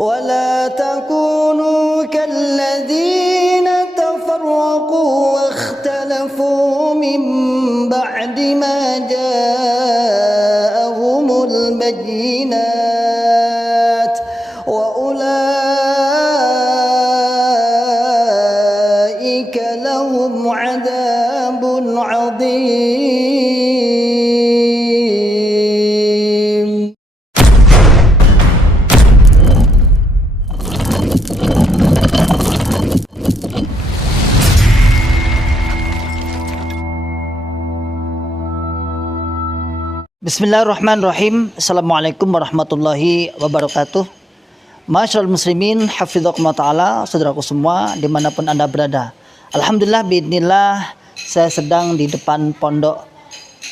ولا تكونوا كالذين تفرقوا واختلفوا من بعد ما جاءهم البينات وأولئك لهم عذاب عظيم. Bismillahirrahmanirrahim. Assalamualaikum warahmatullahi wabarakatuh. Masyaallah muslimin, hafizakumullah ta'ala, saudaraku semua dimanapun anda berada. Alhamdulillah biidznillah, saya sedang di depan pondok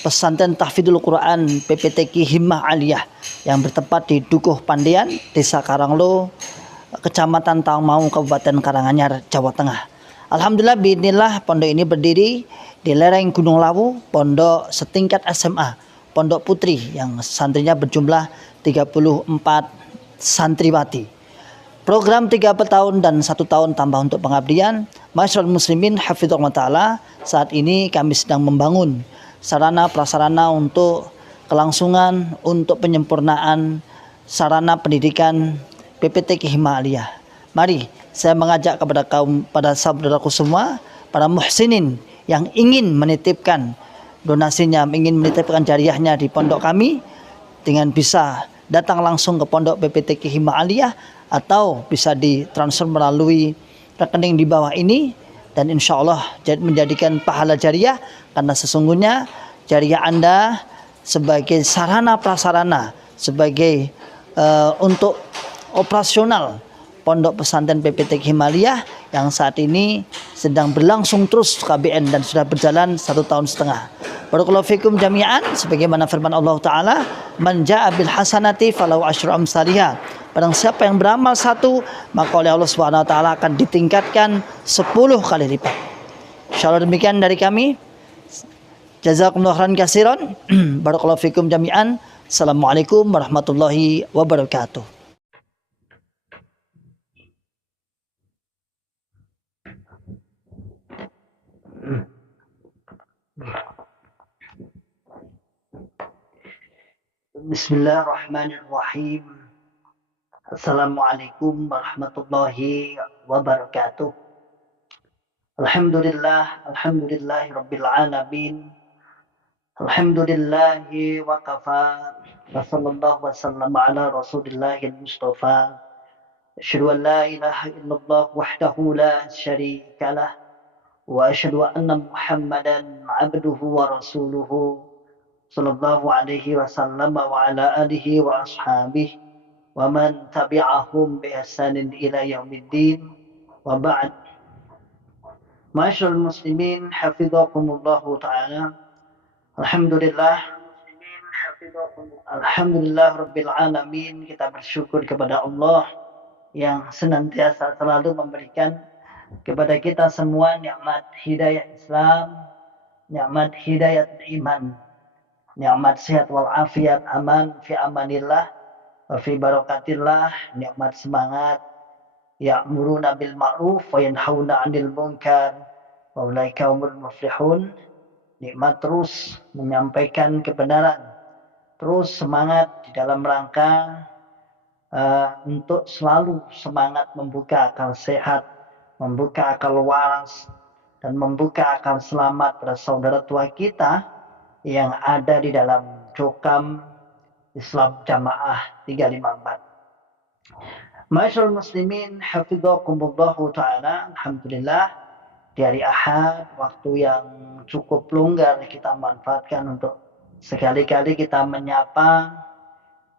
pesantren tahfidzul Quran PPTQ Himmah Aliyah yang bertempat di Dukuh Pandian, Desa Karanglo, Kecamatan Tawangmangu, Kabupaten Karanganyar, Jawa Tengah. Alhamdulillah biidznillah, pondok ini berdiri di lereng Gunung Lawu, pondok setingkat SMA, Pondok Putri, yang santrinya berjumlah 34 santriwati. Program 3 tahun dan 1 tahun tambah untuk pengabdian. Masyaallah muslimin, hafizahullah ta'ala, saat ini kami sedang membangun sarana prasarana untuk kelangsungan, untuk penyempurnaan sarana pendidikan PPTQ Himmah Aliyah. Mari saya mengajak pada saudaraku semua, para muhsinin yang ingin menitipkan donasinya, ingin menitipkan jariahnya di pondok kami, dengan bisa datang langsung ke pondok PPTQ Himmah Aliyah atau bisa ditransfer melalui rekening di bawah ini, dan insya Allah menjadikan pahala jariah, karena sesungguhnya jariah Anda sebagai sarana prasarana, sebagai untuk operasional pondok pesantren PPTQ Himmah Aliyah yang saat ini sedang berlangsung terus KBN dan sudah berjalan 1,5 tahun. Barakallahu fikum jami'an, sebagaimana firman Allah Ta'ala, man ja'a bil hasanati falahu asyru amsalihha. Barang siapa yang beramal 1, maka oleh Allah Subhanahu wa taala akan ditingkatkan 10 kali lipat. Insyaallah demikian dari kami. Jazakumullahu khairan katsiran. Barakallahu fikum jami'an. Assalamualaikum warahmatullahi wabarakatuh. Bismillahirrahmanirrahim. Assalamualaikum warahmatullahi wabarakatuh. Alhamdulillahi rabbil alamin. Alhamdulillahi wa kafa. Wa sallallahu wa sallam ala rasulillahil mustafa. Asyhadu an la ilaha illallah wahdahu la syarika lah. Wa asyhadu anna Muhammadan abduhu wa rasuluhu. Sallallahu alaihi wasallam wa ala alihi wa ashabihi wa man tabi'ahum bi ihsanin ila yaumiddin, wa ba'd. Masyaallah muslimin, hafizakumullah ta'ala. Alhamdulillah rabbil alamin. Kita bersyukur kepada Allah yang senantiasa selalu memberikan kepada kita semua nikmat hidayah Islam, nikmat hidayah iman, nikmat sehat wal afiat, aman fi amanillah wa fi barakatillah, nikmat semangat, ya'muruna bil ma'ruf wa yanhauna 'anil munkar wa ulaika humul muflihun, nikmat terus menyampaikan kebenaran, terus semangat di dalam rangka untuk selalu semangat membuka akal sehat, membuka akal waras, dan membuka akal selamat pada saudara tua kita yang ada di dalam Jokam Islam Jamaah 354. Masyaallah muslimin, hafizakumullahu ta'ala. Alhamdulillah, di hari Ahad, waktu yang cukup longgar kita manfaatkan untuk sekali-kali kita menyapa.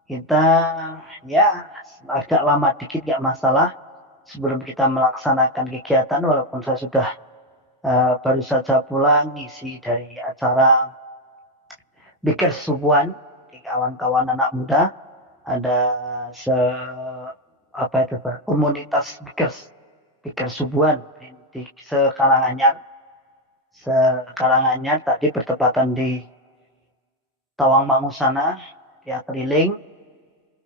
Kita ya agak lama dikit gak masalah sebelum kita melaksanakan kegiatan, walaupun saya sudah baru saja pulang ngisi dari acara Bikers subuhan di kawan-kawan anak muda. Ada komunitas Bikers subuhan di Sekaranganyar tadi bertepatan di Tawangmangu sana, dia keliling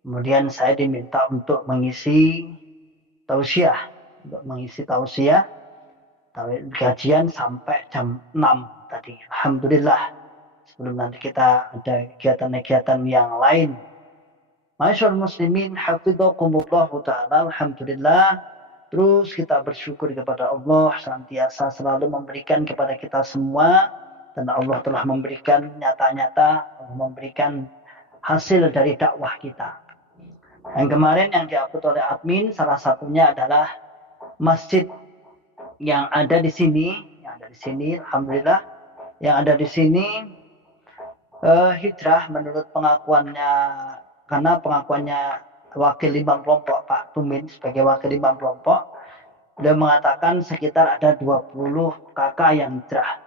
Kemudian saya diminta untuk mengisi tausiah, kajian sampai jam 6 tadi. Alhamdulillah. Sebelum nanti kita ada kegiatan-kegiatan yang lain. Masyaallah muslimin hafidhakumullah taala. Alhamdulillah. Terus kita bersyukur kepada Allah senantiasa selalu memberikan kepada kita semua, dan Allah telah memberikan nyata-nyata, memberikan hasil dari dakwah kita. Yang kemarin yang diupload oleh admin salah satunya adalah masjid yang ada di sini, alhamdulillah, yang ada di sini hijrah menurut pengakuannya, karena pengakuannya wakil imam kelompok Pak Tumin sebagai wakil imam kelompok, beliau mengatakan sekitar ada 20 kakak yang hijrah.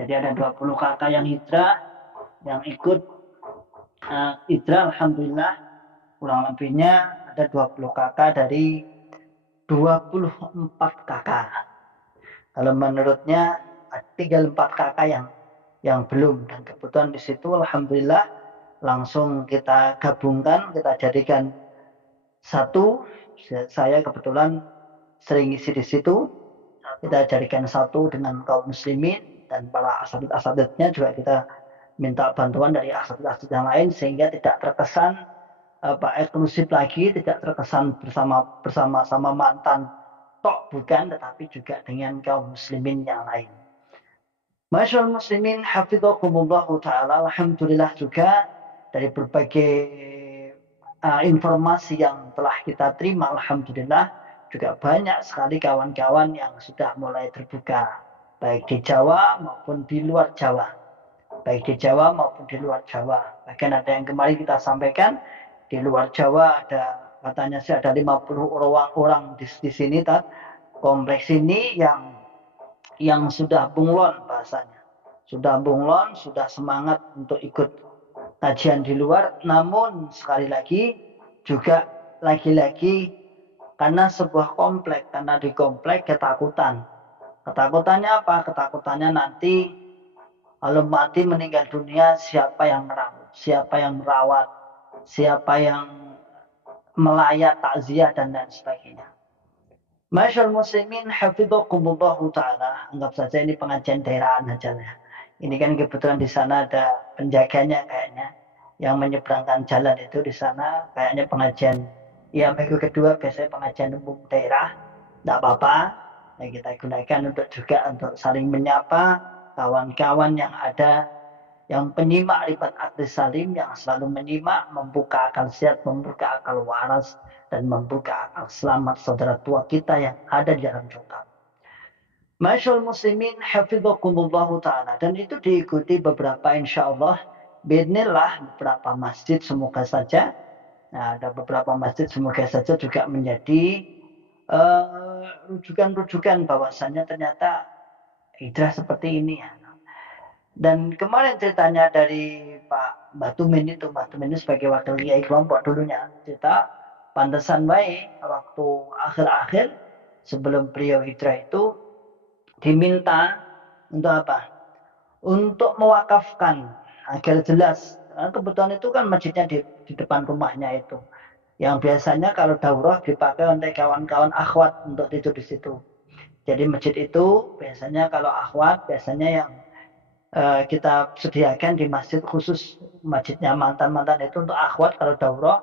Jadi ada 20 kakak yang hijrah, yang ikut hijrah, alhamdulillah. Kurang lebihnya ada 20 kakak dari 24 kakak. Kalau menurutnya tinggal 4 kakak yang belum, dan kebetulan di situ alhamdulillah langsung kita gabungkan, kita jadikan satu. Saya kebetulan sering isi di situ, kita jadikan satu dengan kaum muslimin, dan para asatidz-asatidz-nya juga kita minta bantuan dari asatidz-asatidz yang lain sehingga tidak terkesan eksklusif lagi, tidak terkesan bersama mantan tok, bukan, tetapi juga dengan kaum muslimin yang lain. Masyaallah muslimin hafidhakumullah taala. Alhamdulillah juga dari berbagai informasi yang telah kita terima, alhamdulillah juga banyak sekali kawan-kawan yang sudah mulai terbuka, baik di Jawa maupun di luar Jawa. Bahkan ada yang kemarin kita sampaikan, di luar Jawa ada, katanya sih ada 50 orang di sini, kompleks ini yang sudah bunglon bahasanya. Sudah bunglon, sudah semangat untuk ikut kajian di luar, namun sekali lagi juga lagi-lagi karena sebuah komplek, karena di komplek ketakutan. Ketakutannya apa? Ketakutannya nanti kalau mati meninggal dunia, siapa yang merawat, siapa yang melayat takziah dan lain sebagainya. Masyaallah muslimin hafidhakumullah taala. Anggap saja ini pengajian daerahan aja ya. Ini kan kebetulan di sana ada penjaganya kayaknya, yang menyeberangkan jalan itu di sana kayaknya pengajian. Ya minggu kedua biasanya pengajian umum daerah. Tidak apa-apa. Yang kita gunakan untuk saling menyapa kawan-kawan yang ada, yang penyimak ribat akhdis salim, yang selalu menyimak, membuka akal sehat, membuka akal waras, dan membuka akal selamat saudara tua kita yang ada di dalam surga. Masyaallah muslimin hafidhakumullah ta'ala. Dan itu diikuti beberapa insyaallah bismillah beberapa masjid, semoga saja. Nah, ada beberapa masjid semoga saja juga menjadi rujukan-rujukan bahwasannya ternyata hijrah seperti ini ya. Dan kemarin ceritanya dari Pak Batumin itu sebagai wakil kiai kelompok dulunya, cerita pantesan baik waktu akhir-akhir sebelum beliau hijrah itu diminta untuk apa? Untuk mewakafkan agar jelas. Karena kebetulan itu kan masjidnya di depan rumahnya itu, yang biasanya kalau daurah dipakai oleh kawan-kawan akhwat untuk tidur di situ. Jadi masjid itu biasanya kalau akhwat, biasanya yang kita sediakan di masjid khusus, masjidnya mantan-mantan itu untuk akhwat kalau daurah.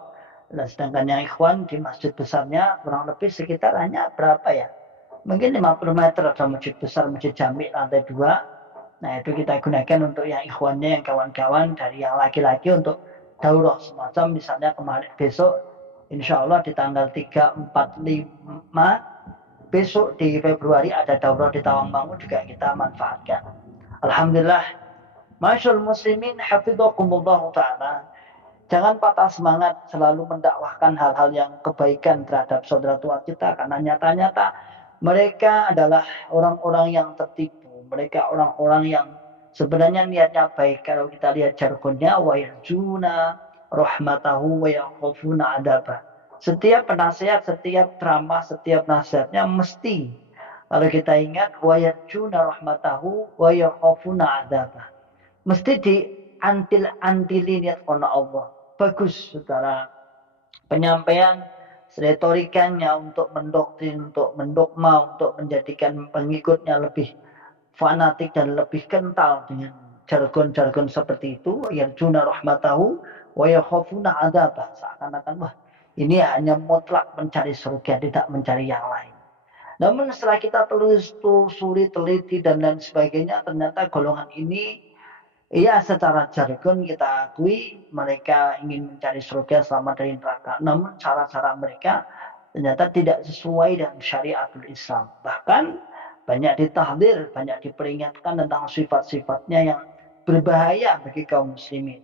Dan sedangkan yang ikhwan di masjid besarnya kurang lebih sekitar hanya berapa ya? Mungkin 50 meter ada masjid besar, masjid jami lantai 2. Nah itu kita gunakan untuk yang ikhwannya, yang kawan-kawan dari yang laki-laki untuk daurah semacam misalnya kemarin, besok insya Allah di tanggal 3, 4, 5 besok di Februari ada daurah di Tawangmangu juga kita manfaatkan. Alhamdulillah. Masyaallah muslimin hafidhakumullah ta'ala. Jangan patah semangat selalu mendakwahkan hal-hal yang kebaikan terhadap saudara tua kita, karena nyata-nyata mereka adalah orang-orang yang tertipu. Mereka orang-orang yang sebenarnya niatnya baik. Kalau kita lihat jargonnya, wa yarjuna rahmatahu wa yakhafuna adabah. Setiap penasihat, setiap ceramah, setiap nasihatnya mesti, kalau kita ingat, wa yarjuna rahmatahu wa yakhafuna adabah, mesti diantil-antili niat karena Allah. Bagus saudara penyampaian retorikanya untuk mendoktrin, untuk mendogma, untuk menjadikan pengikutnya lebih fanatik dan lebih kental dengan jargon-jargon seperti itu, yarjuna rahmatahu wa yakhafuna adzabah. Seakan-akan wah, ini hanya mutlak mencari surga, tidak mencari yang lain. Namun setelah kita telusuri, teliti dan lain sebagainya, ternyata golongan ini, iya secara jargon kita akui mereka ingin mencari surga selamat dari neraka. Namun cara-cara mereka ternyata tidak sesuai dengan syariatul Islam. Bahkan banyak ditahdir, banyak diperingatkan tentang sifat-sifatnya yang berbahaya bagi kaum muslimin.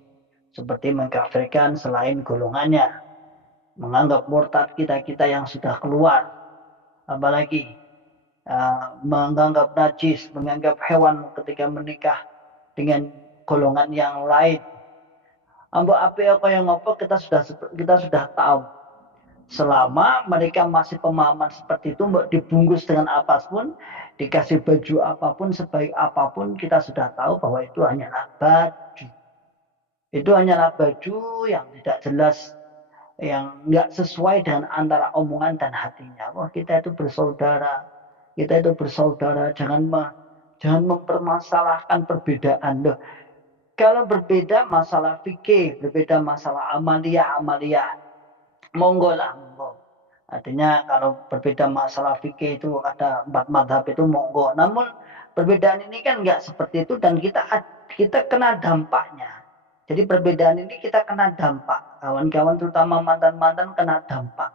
Seperti mengkafirkan selain golongannya, menganggap murtad kita-kita yang sudah keluar, apalagi menganggap najis, menganggap hewan ketika menikah dengan golongan yang lain. Apa yang kita sudah tahu. Selama mereka masih pemahaman seperti itu, dibungkus dengan apapun, dikasih baju apapun, sebaik apapun, kita sudah tahu bahwa itu hanyalah baju. Itu hanyalah baju yang tidak jelas, yang nggak sesuai dengan antara omongan dan hatinya. Wah, kita itu bersaudara, jangan mempermasalahkan perbedaan. Loh, kalau berbeda masalah fikih, berbeda masalah amaliyah, monggo lah, monggo. Artinya kalau berbeda masalah fikih itu ada 4 madhab itu monggo. Namun perbedaan ini kan nggak seperti itu dan kita kena dampaknya. Jadi perbedaan ini kita kena dampak. Kawan-kawan terutama mantan-mantan kena dampak.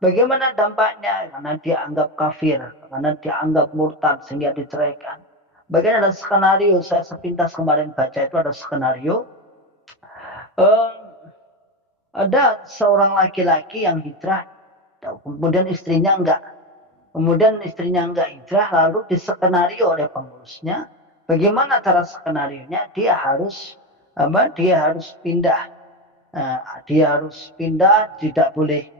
Bagaimana dampaknya? Karena dia anggap kafir, karena dia anggap murtad sehingga diceraikan. Bahkan ada skenario, saya sepintas kemarin baca itu ada skenario. Ada seorang laki-laki yang hijrah, kemudian istrinya enggak. Kemudian istrinya enggak hijrah, lalu diskenario oleh pengurusnya. Bagaimana cara skenarionya? Dia harus pindah. Dia harus pindah, tidak boleh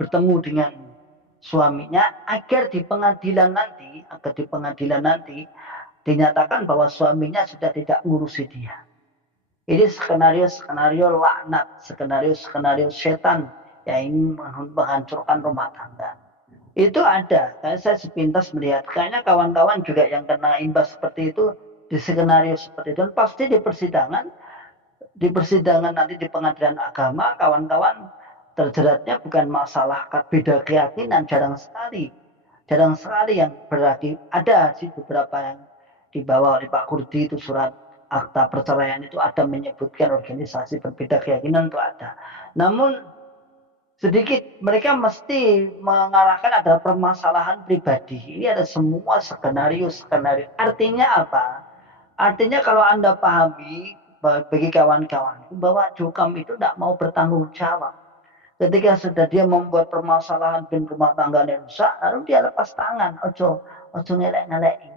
bertemu dengan suaminya agar di pengadilan nanti dinyatakan bahwa suaminya sudah tidak ngurusi dia. Ini skenario laknat, skenario setan yang ingin menghancurkan rumah tangga. Itu ada. Saya sepintas melihat. Kayaknya kawan-kawan juga yang kena imbas seperti itu di skenario seperti itu. Dan pasti di persidangan nanti di pengadilan agama, kawan-kawan terjeratnya bukan masalah beda keyakinan, jarang sekali yang berarti ada sih beberapa yang dibawa oleh Pak Kurdi itu surat akta perceraian itu ada menyebutkan organisasi berbeda keyakinan itu ada. Namun sedikit mereka mesti mengarahkan ada permasalahan pribadi. Ini ada semua skenario. Artinya apa? Artinya kalau Anda pahami bagi kawan-kawan bahwa Jukam itu tidak mau bertanggung jawab. Ketika sudah dia membuat permasalahan bin rumah tangganya rusak, lalu dia lepas tangan. Ojo ngelek-ngelekin.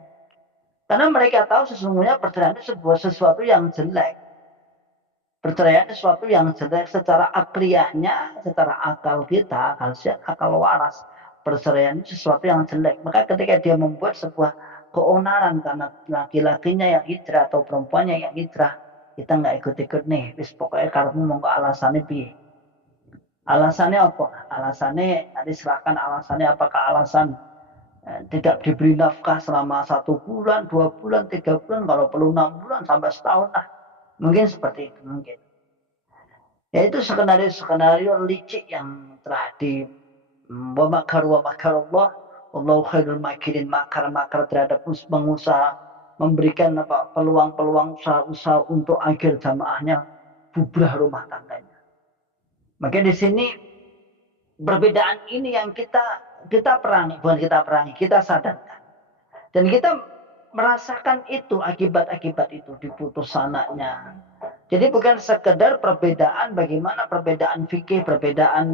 Karena mereka tahu sesungguhnya perceraian itu sesuatu yang jelek. Perceraian sesuatu yang jelek secara akliyahnya, secara akal kita, akal waras. Perceraian itu sesuatu yang jelek. Maka ketika dia membuat sebuah keonaran karena laki-lakinya yang hijrah atau perempuannya yang hijrah, kita nggak ikut-ikut nih. Wis pokoknya karena mau alasannya piye. Alasannya apa? Alasannya nanti silakan alasannya apakah alasan tidak diberi nafkah selama 1 bulan, 2 bulan, 3 bulan, kalau perlu 6 bulan sampai setahun lah. Mungkin seperti itu mungkin. Yaitu skenario licik yang telah di wa makarullah wallahu khairul makirin, makar terhadap pengusaha memberikan peluang usaha untuk akhir jamaahnya bubrah rumah tangganya. Maka di sini perbedaan ini yang kita perangi, kita sadarkan. Dan kita merasakan itu akibat-akibat itu diputus anaknya. Jadi bukan sekedar perbedaan bagaimana perbedaan fikih, perbedaan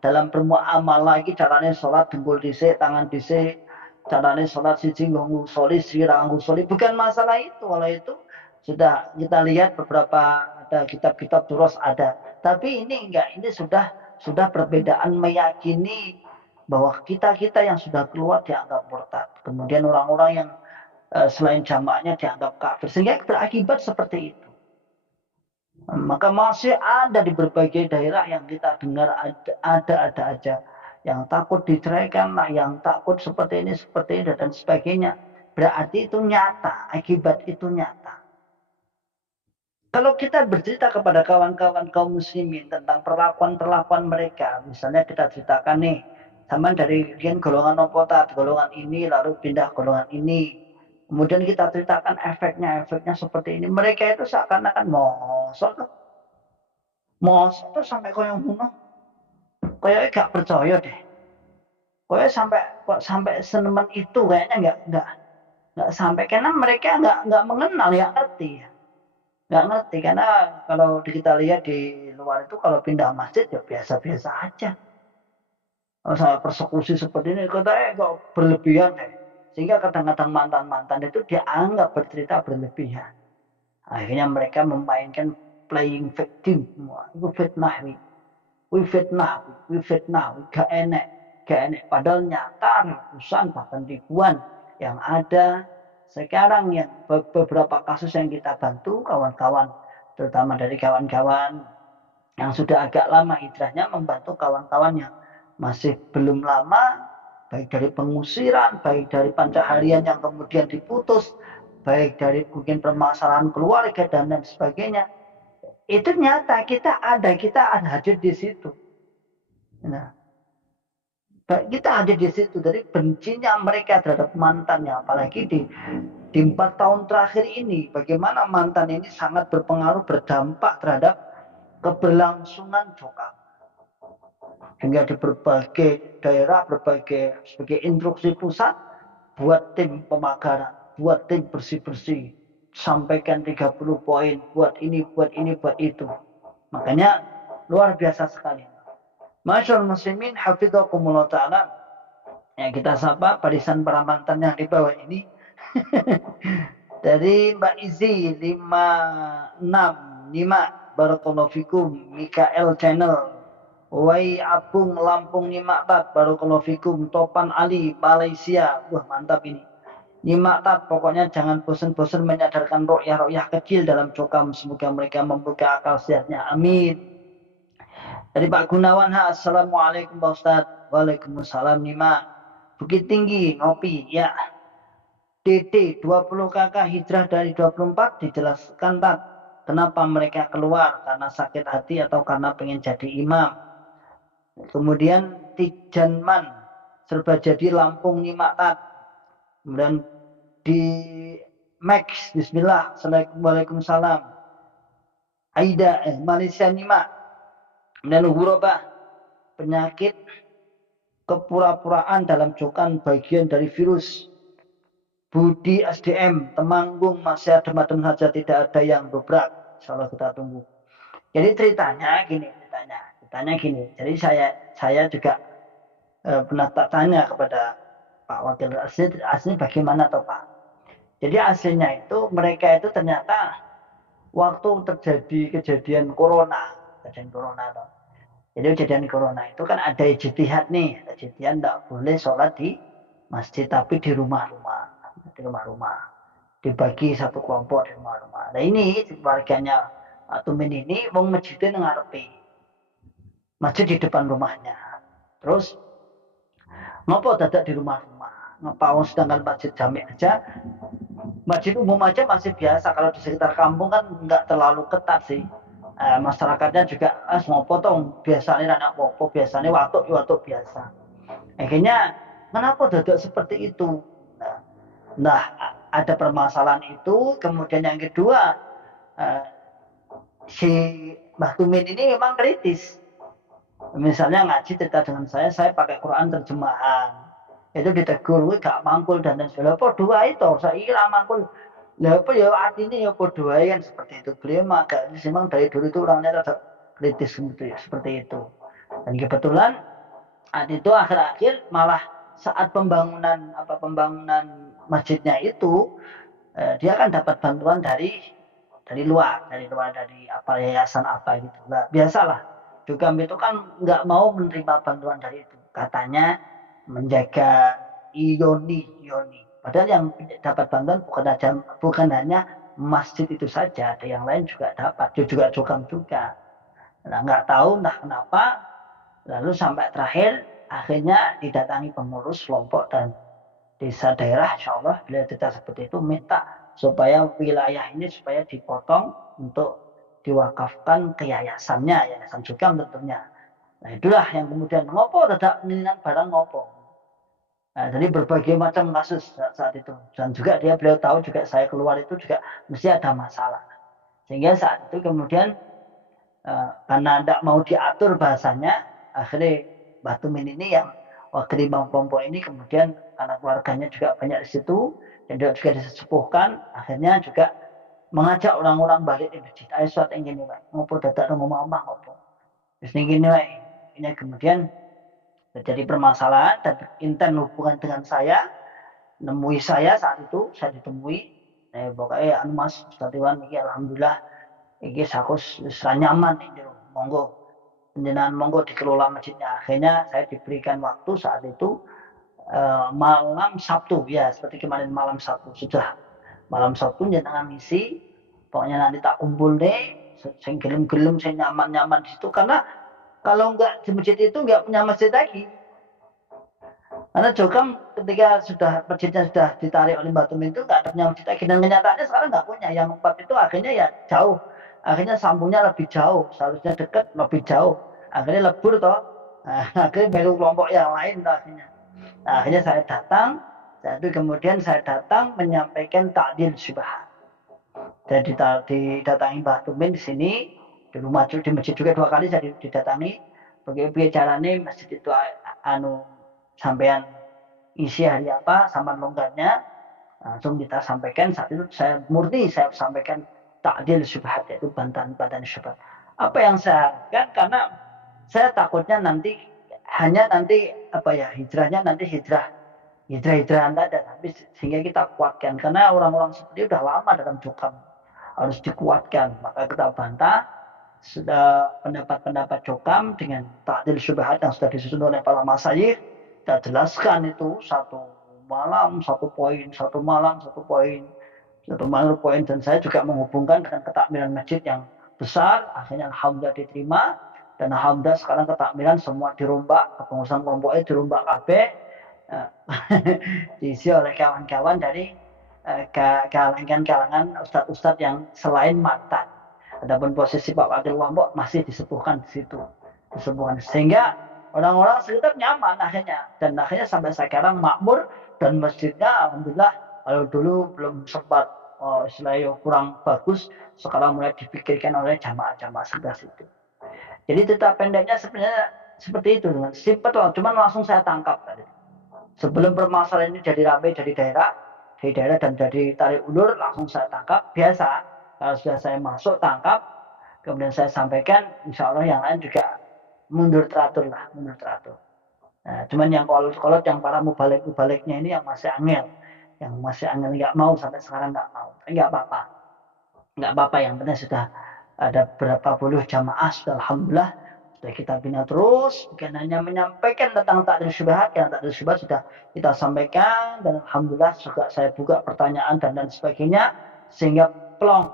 dalam bermuamalah lagi caranya sholat dengkul dhisik, tangan dhisik, caranya sholat siji nganggo soli, sira nganggo soli, bukan masalah itu. Kalau itu sudah kita lihat beberapa ada kitab-kitab terus ada. Tapi ini enggak, ini sudah perbedaan meyakini bahwa kita yang sudah keluar dianggap murtad. Kemudian orang-orang yang selain jamaahnya dianggap kafir. Sehingga berakibat seperti itu. Maka masih ada di berbagai daerah yang kita dengar ada aja yang takut diceraikan lah, yang takut seperti ini dan sebagainya. Berarti itu nyata, akibat itu nyata. Kalau kita bercerita kepada kawan-kawan kaum muslimin tentang perlakuan-perlakuan mereka, misalnya kita ceritakan nih, sama dari golongan opotat, golongan ini, lalu pindah golongan ini. Kemudian kita ceritakan efeknya seperti ini. Mereka itu seakan-akan mosok tuh sampai kau yang bunuh, kayaknya gak percaya deh. Kayaknya sampai senemen itu kayaknya nggak sampai karena mereka nggak mengenal, nggak ngerti. Nggak ngerti karena kalau kita lihat di luar itu kalau pindah masjid ya biasa-biasa aja. Kalau saya persekusi seperti ini katanya kok berlebihan deh. Sehingga kadang-kadang mantan-mantan itu dianggap bercerita berlebihan. Akhirnya mereka memainkan playing victim. Wah, itu fitnah nih. Wih fitnah, gak enek. Padahal nyata ratusan bahkan ribuan yang ada sekarang yang beberapa kasus yang kita bantu kawan-kawan, terutama dari kawan-kawan yang sudah agak lama hijrahnya membantu kawan-kawan yang masih belum lama, baik dari pengusiran, baik dari pancaharian yang kemudian diputus, baik dari mungkin permasalahan keluarga dan lain sebagainya. Itu nyata, kita ada hadir di situ. Nah, kita hadir di situ. Dari bencinya mereka terhadap mantannya, apalagi di 4 tahun terakhir ini, bagaimana mantan ini sangat berpengaruh, berdampak terhadap keberlangsungan jokam. Hingga di berbagai daerah, sebagai instruksi pusat, buat tim pemagaran, buat tim bersih-bersih, sampaikan 30 poin, buat ini, buat itu. Makanya luar biasa sekali. Masyaallah muslimin hafizakumullah ta'ala. Ya, kita sapa barisan para mantan yang di bawah ini. Dari Mbak Izi 565 Barakallahu fikum Mikael Channel, Wai Apung Lampung nyimak tat Barakallahu fikum Topan Ali Malaysia. Wah, mantap ini. Nyimak tat, pokoknya jangan bosan-bosan menyadarkan rokyah-rokyah kecil dalam cokam. Semoga mereka membuka akal sehatnya. Amin. Dari Pak Gunawan, Assalamualaikum Pak Ustaz. Waalaikumsalam nyimak. Bukit Tinggi ngopi ya. DD 20 kakak hijrah dari 24 dijelaskan tak kenapa mereka keluar, karena sakit hati atau karena pengen jadi imam. Kemudian Tijanman serba jadi Lampung nyimak tat. Kemudian di Max Bismillah Waalaikumsalam Aida Malaysia nyimak. Dan Hurobah penyakit kepura-puraan dalam jokan bagian dari virus. Budi SDM Temanggung masih ada madem saja, tidak ada yang dobrak. Insyaallah kita tunggu. Jadi ceritanya gini. Jadi saya juga pernah tanya kepada Pak Wakil, asli bagaimana toh Pak? Jadi aslinya itu mereka itu ternyata waktu terjadi kejadian corona toh. Jadi kejadian corona itu kan ada ijtihad nih, ijtihad tidak boleh sholat di masjid tapi di rumah-rumah. Dibagi satu kelompok di rumah-rumah. Nah ini warganya Pak Tumin ini wong masjidnya ngarepe. Masjid di depan rumahnya. Terus ngopo dadak di rumah-rumah. Ngapa sedangkan masjid jami aja, masjid umum aja masih biasa. Kalau di sekitar kampung kan nggak terlalu ketat sih. Masyarakatnya juga mau potong biasanya anak popo biasanya waktu biasa. Akhirnya kenapa dadak seperti itu? Nah, ada permasalahan itu. Kemudian yang kedua, si Mbah Tumin ini memang kritis. Misalnya ngaji cerita dengan saya pakai Quran terjemahan. Itu ditegur, gak mangkul dan lain sebagainya. Dua itu, saya kira mangkul. Lah apa ya artinya ya podo ae kan seperti itu. Beliau memang dari dulu itu orangnya rada kritis gitu ya, seperti itu. Dan kebetulan itu akhir-akhir malah saat pembangunan masjidnya itu dia kan dapat bantuan dari luar dari apa yayasan apa gitu. Nah, biasalah juga itu kan nggak mau menerima bantuan dari itu, katanya menjaga ioni. Padahal yang dapat bantuan bukan hanya masjid itu saja, ada yang lain juga dapat, juga cokam juga. Nah, nggak tahu entah kenapa, lalu sampai terakhir akhirnya didatangi pengurus kelompok dan desa daerah, insya Allah beliau tidak seperti itu, minta supaya wilayah ini supaya dipotong untuk diwakafkan ke yayasannya, yayasan cokam tentunya. Nah itulah yang kemudian ngopo tidak meninang barang ngopo. Nah, jadi berbagai macam kasus saat itu, dan juga beliau tahu juga saya keluar itu juga mesti ada masalah, sehingga saat itu kemudian karena tidak mau diatur bahasanya, akhirnya Mbah Tumin ini yang wakil imam kelompok ini kemudian karena keluarganya juga banyak di situ dan juga disepuhkan, akhirnya juga mengajak orang-orang balik di masjid. Ayo suat yang gini, Pak. Ngopo dadak ngomong apa ngopo. Terus ini Pak. Ini kemudian terjadi permasalahan dan intent hubungan dengan saya, nemui saya saat itu, saya ditemui. Pokoknya Mas Ustaz Iwan ini alhamdulillah iki sakus nyaman ini, monggo penjenengan monggo dikelola masjidnya. Akhirnya saya diberikan waktu saat itu malam Sabtu, ya seperti kemarin malam Sabtu, sudah malam Sabtu jenengan misi, pokoknya nanti tak kumpul deh, saya gelem-gelem, saya nyaman-nyaman di situ, karena kalau nggak di masjid itu nggak punya masjid lagi. Karena Jokam ketika masjidnya sudah ditarik oleh Mbah Tumin itu nggak ada punya masjid lagi, dan kenyataannya sekarang nggak punya. Yang empat itu akhirnya ya jauh, akhirnya sambungnya lebih jauh, seharusnya dekat lebih jauh, akhirnya lebur toh. Nah, akhirnya baru kelompok yang lain toh akhirnya. Nah, akhirnya saya datang, jadi kemudian saya datang menyampaikan takdil syubhat. Jadi didatangi Mbah Tumin di sini, di rumah di masjid juga 2 kali saya didatangi. Bagaimana caranya masjid itu sampean isi hari apa, sama longgarnya, langsung kita sampaikan. Saat itu saya sampaikan takdil syubhat, yaitu bantahan syubhat. Apa yang saya harapkan, karena saya takutnya nanti hijrahnya nanti hijrah Anda dan habis, sehingga kita kuatkan, karena orang-orang seperti itu sudah lama dalam Jokam, harus dikuatkan. Maka kita bantah sudah pendapat-pendapat Jokam dengan takdil syubhat yang sudah disusun oleh para masyayikh. Kita jelaskan itu satu malam satu poin, dan saya juga menghubungkan dengan ketakmiran masjid yang besar. Akhirnya alhamdulillah diterima, dan alhamdulillah sekarang ketakmiran semua dirombak, kepengurusan kelompoknya dirombak kabeh, diisi oleh kawan-kawan dari kalangan ustadz-ustadz yang selain mantan. Adapun posisi Pak Wakil Kelompok masih disepuhkan di situ, sehingga orang-orang sekitar nyaman akhirnya, dan akhirnya sampai sekarang makmur, dan masjidnya alhamdulillah, kalau dulu belum sempat istilahnya kurang bagus, sekarang mulai dipikirkan oleh jamaah-jamaah sebelah situ. Jadi cerita pendeknya sebenarnya seperti itu, dengan simpel, cuman langsung saya tangkap tadi. Sebelum permasalahan ini jadi ramai, dari daerah dan jadi tarik ulur, langsung saya tangkap. Biasa kalau sudah saya masuk tangkap, kemudian saya sampaikan, insya Allah yang lain juga mundur teratur. Nah, cuman yang kolot-kolot, yang para mubalek-mubaleknya ini yang masih angel nggak mau, sampai sekarang nggak mau. Nggak apa-apa, yang penting sudah ada berapa puluh jamaah, sudah alhamdulillah sudah kita bina terus, bukan hanya menyampaikan tentang takdil syubhat, yang takdil syubhat sudah kita sampaikan, dan alhamdulillah juga saya buka pertanyaan dan sebagainya, sehingga plong,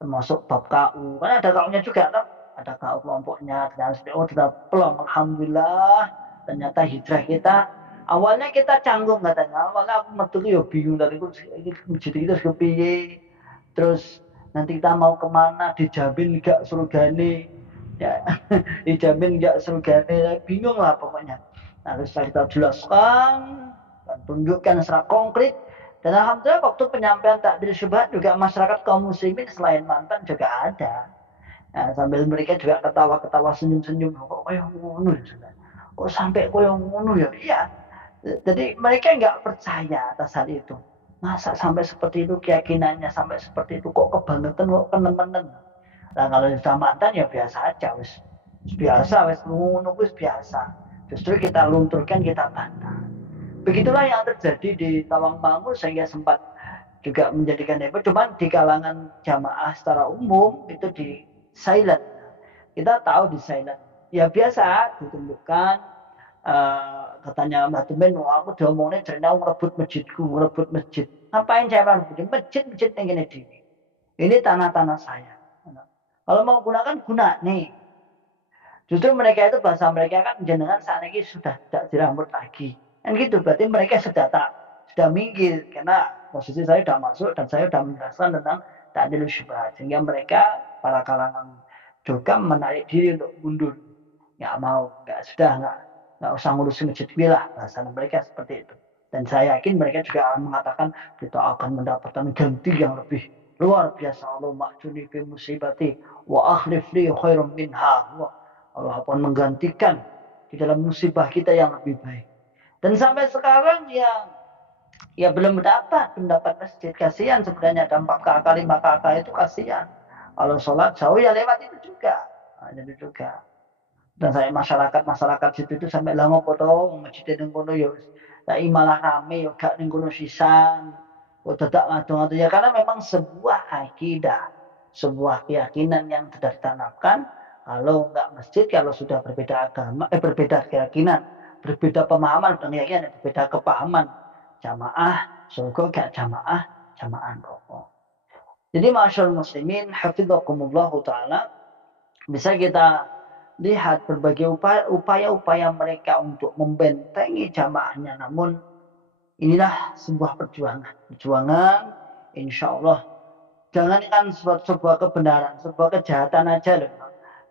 termasuk bab KU, kan ada KU-nya juga, kan? Ada KU kelompoknya, dan tetap plong, alhamdulillah. Ternyata hijrah kita, awalnya kita canggung katanya, awalnya aku metu ya bingung, dari masjid itu kepiye, terus nanti kita mau kemana, dijamin nggak surgane, ya dijamin nggak surgane, bingung lah pokoknya. Nah, terus kita jelaskan dan tunjukkan secara konkret, dan alhamdulillah waktu penyampaian takdil syubhat juga masyarakat kaum muslimin selain mantan juga ada. Nah, sambil mereka juga ketawa-ketawa, senyum-senyum, kok kayak ngono ya, kok sampai kayak ngono ya. Iya, jadi mereka nggak percaya atas hal itu. Masa sampai seperti itu keyakinannya, sampai seperti itu, kok kebangetan, kok kenemenan. Nah, kalau sudah mantan ya biasa aja, wis ngono wis biasa. Justru kita lunturkan, kita bantah. Begitulah yang terjadi di Tawangmangu, sehingga sempat juga menjadikan heboh. Cuman di kalangan jamaah secara umum itu di silent. Kita tahu di silent. Ya biasa ditunjukkan katanya Mbah Tumen, wah aku diomongnya cerita ngerebut masjidku, ngerebut masjid. Ngapain saya ngerebut masjid yang gini di ini tanah-tanah saya. Kalau mau gunakan guna nih. Justru mereka itu bahasa mereka kan jenengan saat ini sudah tidak dirambut lagi. Kan gitu, berarti mereka sudah minggir karena posisi saya sudah masuk dan saya sudah menjelaskan tentang ta'dil syubhat. Sehingga mereka para kalangan juga menarik diri untuk mundur. Nggak mau, nggak usah ngurusin masjid lah, bahasa mereka seperti itu. Dan saya yakin mereka juga akan mengatakan kita akan mendapatkan ganti yang lebih luar biasa. Allah ma'juni fi musibati wa akhlif li khairum minha. Allah akan menggantikan di dalam musibah kita yang lebih baik. Dan sampai sekarang ya belum mendapat masjid. Kasihan sebenarnya ada 4 kakak 5 kakak itu kasihan. Kalau sholat jauh ya lewat itu juga. Jadi juga. Dan saya masyarakat situ itu sampai lama foto masjid ning kono ya malah rame ya gak ning kono sisan. Kok dadak ngadong ya karena memang sebuah akidah, sebuah keyakinan yang sudah ditanamkan kalau enggak masjid kalau sudah berbeda agama berbeda keyakinan, berbeda pemahaman dan keyakinan, berbeda kepahaman. Jamaah surga gak jamaah rokok. Jadi masyaallah muslimin hafizakumullah taala bisa kita lihat berbagai upaya-upaya mereka untuk membentengi jamaahnya. Namun inilah sebuah perjuangan. Insya Allah jangankan sebuah kebenaran, sebuah kejahatan aja loh.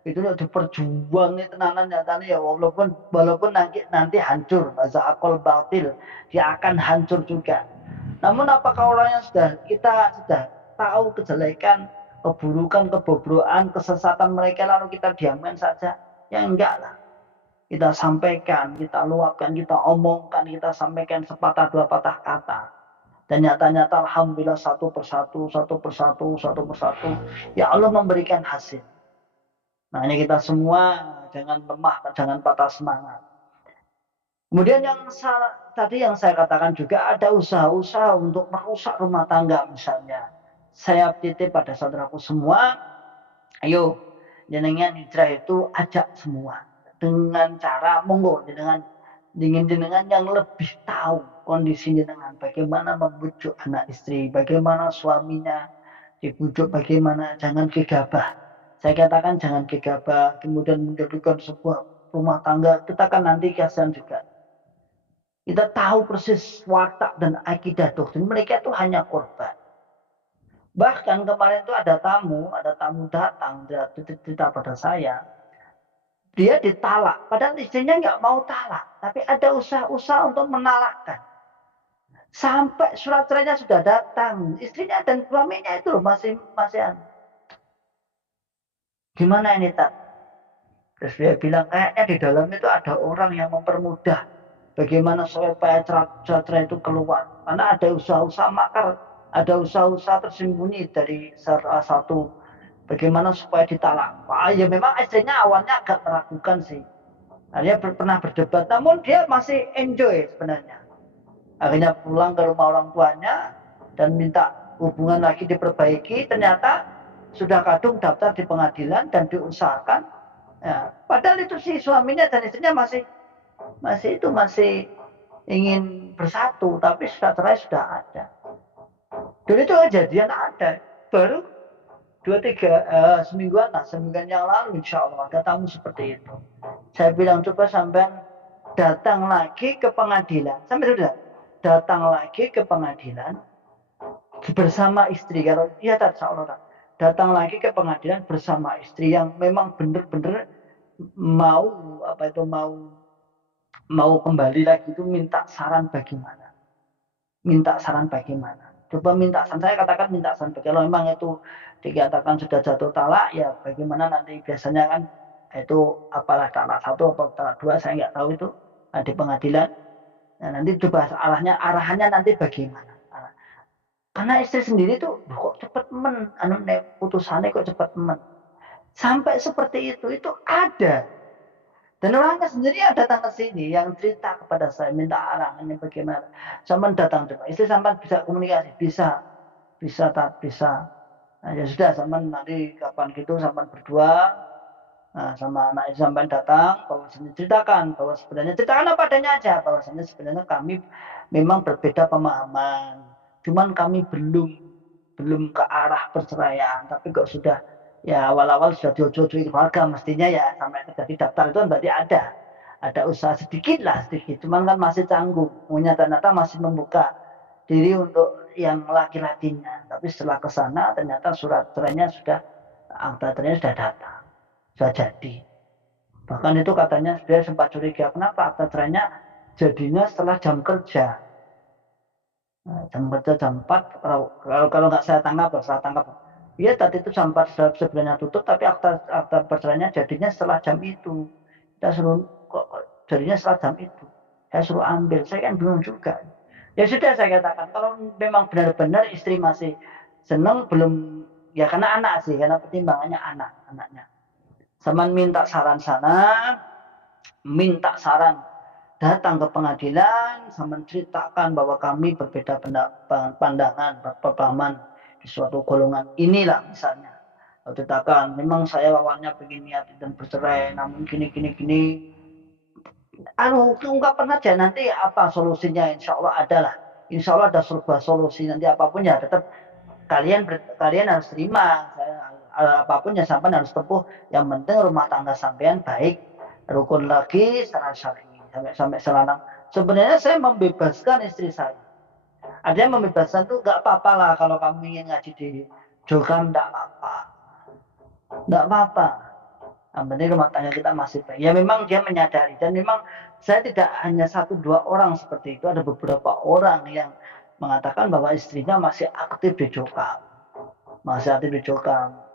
Itu udah diperjuangin tenanan nyatanya ya walaupun nanti hancur, bahasa akal batil dia akan hancur juga. Namun apakah orang yang kita sudah tahu kejelekan, keburukan, kebobrokan, kesesatan mereka lalu kita diamkan saja? Ya enggak lah. Kita sampaikan, kita luapkan, kita omongkan, kita sampaikan sepatah dua patah kata. Dan nyata-nyata alhamdulillah satu persatu, ya Allah memberikan hasil. Nah ini kita semua jangan lemah, jangan patah semangat. Kemudian tadi yang saya katakan juga ada usaha-usaha untuk merusak rumah tangga misalnya. Saya titip pada saudaraku semua, ayo jenengan hijrah itu ajak semua dengan cara monggo jenengan yang lebih tahu kondisi jenengan, bagaimana membujuk anak istri, bagaimana suaminya dibujuk, bagaimana jangan gegabah. Saya katakan jangan gegabah kemudian menjadikan sebuah rumah tangga kita kan nanti kasihan juga. Kita tahu persis watak dan akidah doktrin mereka itu hanya korban. Bahkan kemarin itu ada tamu datang cerita pada saya, dia ditalak, padahal istrinya nggak mau talak, tapi ada usaha-usaha untuk menalakkan. Sampai surat cerainya sudah datang, istrinya dan suaminya itu loh masih gimana ini tak? Terus dia bilang kayaknya di dalam itu ada orang yang mempermudah bagaimana supaya cerai itu keluar, karena ada usaha-usaha makar. Ada usaha-usaha tersembunyi dari salah satu bagaimana supaya ditalak. Ya memang istrinya awalnya agak meragukan sih. Dia pernah berdebat, namun dia masih enjoy sebenarnya. Akhirnya pulang ke rumah orang tuanya dan minta hubungan lagi diperbaiki. Ternyata sudah kadung daftar di pengadilan dan diusahakan. Ya, padahal itu si suaminya dan istrinya masih ingin bersatu, tapi sudah cerai sudah ada. Dan itu kejadian ada baru 2-3 semingguan yang lalu insya Allah ada tamu seperti itu. Saya bilang coba sampai datang lagi ke pengadilan, sampai sudah datang lagi ke pengadilan bersama istri. Kalau iya tak Allah datang lagi ke pengadilan bersama istri yang memang benar-benar mau kembali lagi itu minta saran bagaimana. Coba minta saran, saya katakan minta saran. Kalau memang itu dikatakan sudah jatuh talak, ya bagaimana nanti biasanya kan itu apalah talak 1 atau talak 2, saya nggak tahu itu di pengadilan. Nah, nanti coba arahannya nanti bagaimana. Karena istri sendiri tuh kok cepet putusannya kok cepet sampai seperti itu ada. Dan orangnya sendiri yang datang ke sini, yang cerita kepada saya, minta arahannya bagaimana. Sampai datang coba, istri sampai bisa komunikasi, bisa. Nah, ya sudah, sampai nanti kapan gitu, sampai berdua, Nah, sama anak itu sampai datang, bahwasanya ceritakan, bahwa sebenarnya ceritakan apa adanya aja, bahwasanya sebenarnya kami memang berbeda pemahaman, cuman kami belum ke arah perceraian, tapi kok sudah ya awal-awal sudah jodoh-jodohin keluarga mestinya ya sampai terjadi daftar itu kan berarti ada usaha sedikit lah sedikit, cuman kan masih canggung, ternyata masih membuka diri untuk yang laki-lakinya, tapi setelah ke sana ternyata surat cerainya sudah akta cerainya sudah datang, sudah jadi. Bahkan itu katanya dia sempat curiga kenapa akta cerainya jadinya setelah jam kerja. Nah, jam kerja jam 4 kalau nggak saya tangkap, saya tangkap. Iya tadi itu jam 4 sebelumnya tutup tapi akta perceraiannya jadinya setelah jam itu. Kita suruh kok jadinya setelah jam itu. Saya suruh ambil, saya kan bingung juga. Ya sudah saya katakan kalau memang benar-benar istri masih senang belum ya karena anak sih karena pertimbangannya anaknya. Sama minta saran sana, minta saran datang ke pengadilan, sama menceritakan bahwa kami berbeda pandangan, pemahaman di suatu golongan inilah misalnya. Ceritakan, memang saya awalnya begini niat dan bercerai, namun gini. Ungkapkan aja nanti apa solusinya, insya Allah adalah. Insya Allah ada sebuah solusi nanti apapun ya tetap kalian harus terima apapun yang sampai harus tempuh, yang penting rumah tangga sampean baik rukun lagi secara syar'i sampai selanang. Sebenarnya saya membebaskan istri saya, ada yang membebaskan tuh nggak apa-apa lah kalau kamu ingin ngaji di Jokam, nggak apa-apa, yang penting rumah tangga kita masih baik. Ya memang dia menyadari dan memang saya tidak hanya satu dua orang seperti itu, ada beberapa orang yang mengatakan bahwa istrinya masih aktif di Jokam,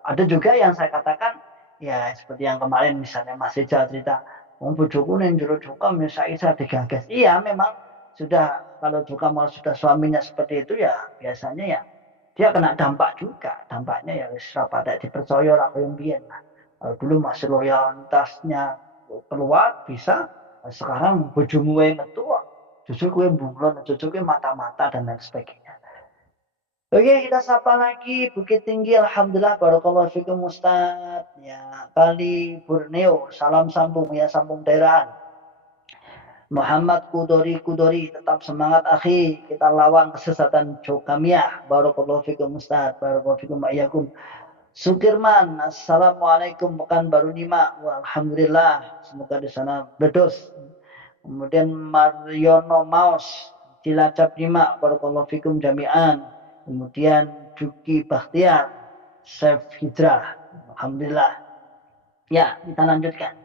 Ada juga yang saya katakan ya seperti yang kemarin misalnya Mas Ija cerita, bojoku ning jero Jokam ya saya digagas. Iya memang sudah kalau Jokam sudah suaminya seperti itu ya biasanya ya dia kena dampak juga. Dampaknya ya wis pada dipercaya lah koyo mbiyen. Dulu masih loyalitasnya keluar bisa, sekarang bojomu wae metu justru kue bunglon, justru kue mata-mata dan lain sebagainya. Oke, kita sapa lagi Bukit Tinggi. Alhamdulillah, barakallahu fikum Ustaz. Ya, Kali Borneo, salam sambung ya, sambung daerahan. Muhammad Kudori, tetap semangat akhi. Kita lawan kesesatan Jokamiyah. Barakallahu fikum Ustaz. Barakallahu fikum ma'ayakum. Sukirman, Assalamualaikum Pekanbaru 5. Alhamdulillah, semoga di sana berdos. Kemudian Mariono Maus, Cilacap 5. Barakallahu fikum jami'an. Kemudian Juki Bakhtiar, Chef Hijrah. Alhamdulillah. Ya, kita lanjutkan.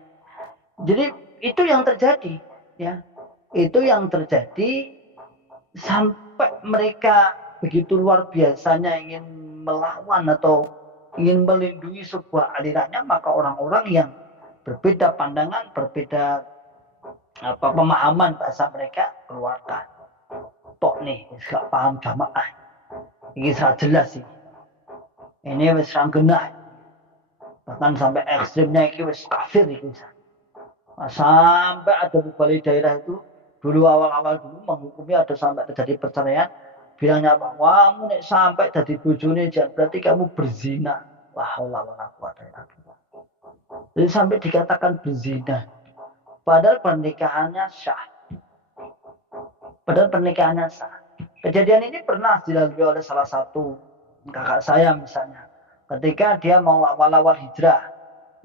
Jadi itu yang terjadi, ya. Itu yang terjadi sampai mereka begitu luar biasanya ingin melawan atau ingin melindungi sebuah alirannya, maka orang-orang yang berbeda pandangan, berbeda pemahaman bahasa mereka keluarkan. Tok nih, gak paham jamaah. Ini sangat jelas sih. Ini wis ranggenah. Bahkan sampai ekstrimnya ini wis kafir ini. Sampai ada bupati daerah itu dulu awal-awal dulu menghukumi ada sampai terjadi perceraian. Bilangnya apa? Wah, kamu nek sampai jadi bojone berarti kamu berzina. Wah, Allah quwata illa billah. Jadi sampai dikatakan berzina. Padahal pernikahannya sah. Kejadian ini pernah dilalui oleh salah satu kakak saya misalnya. Ketika dia mau awal-awal hijrah,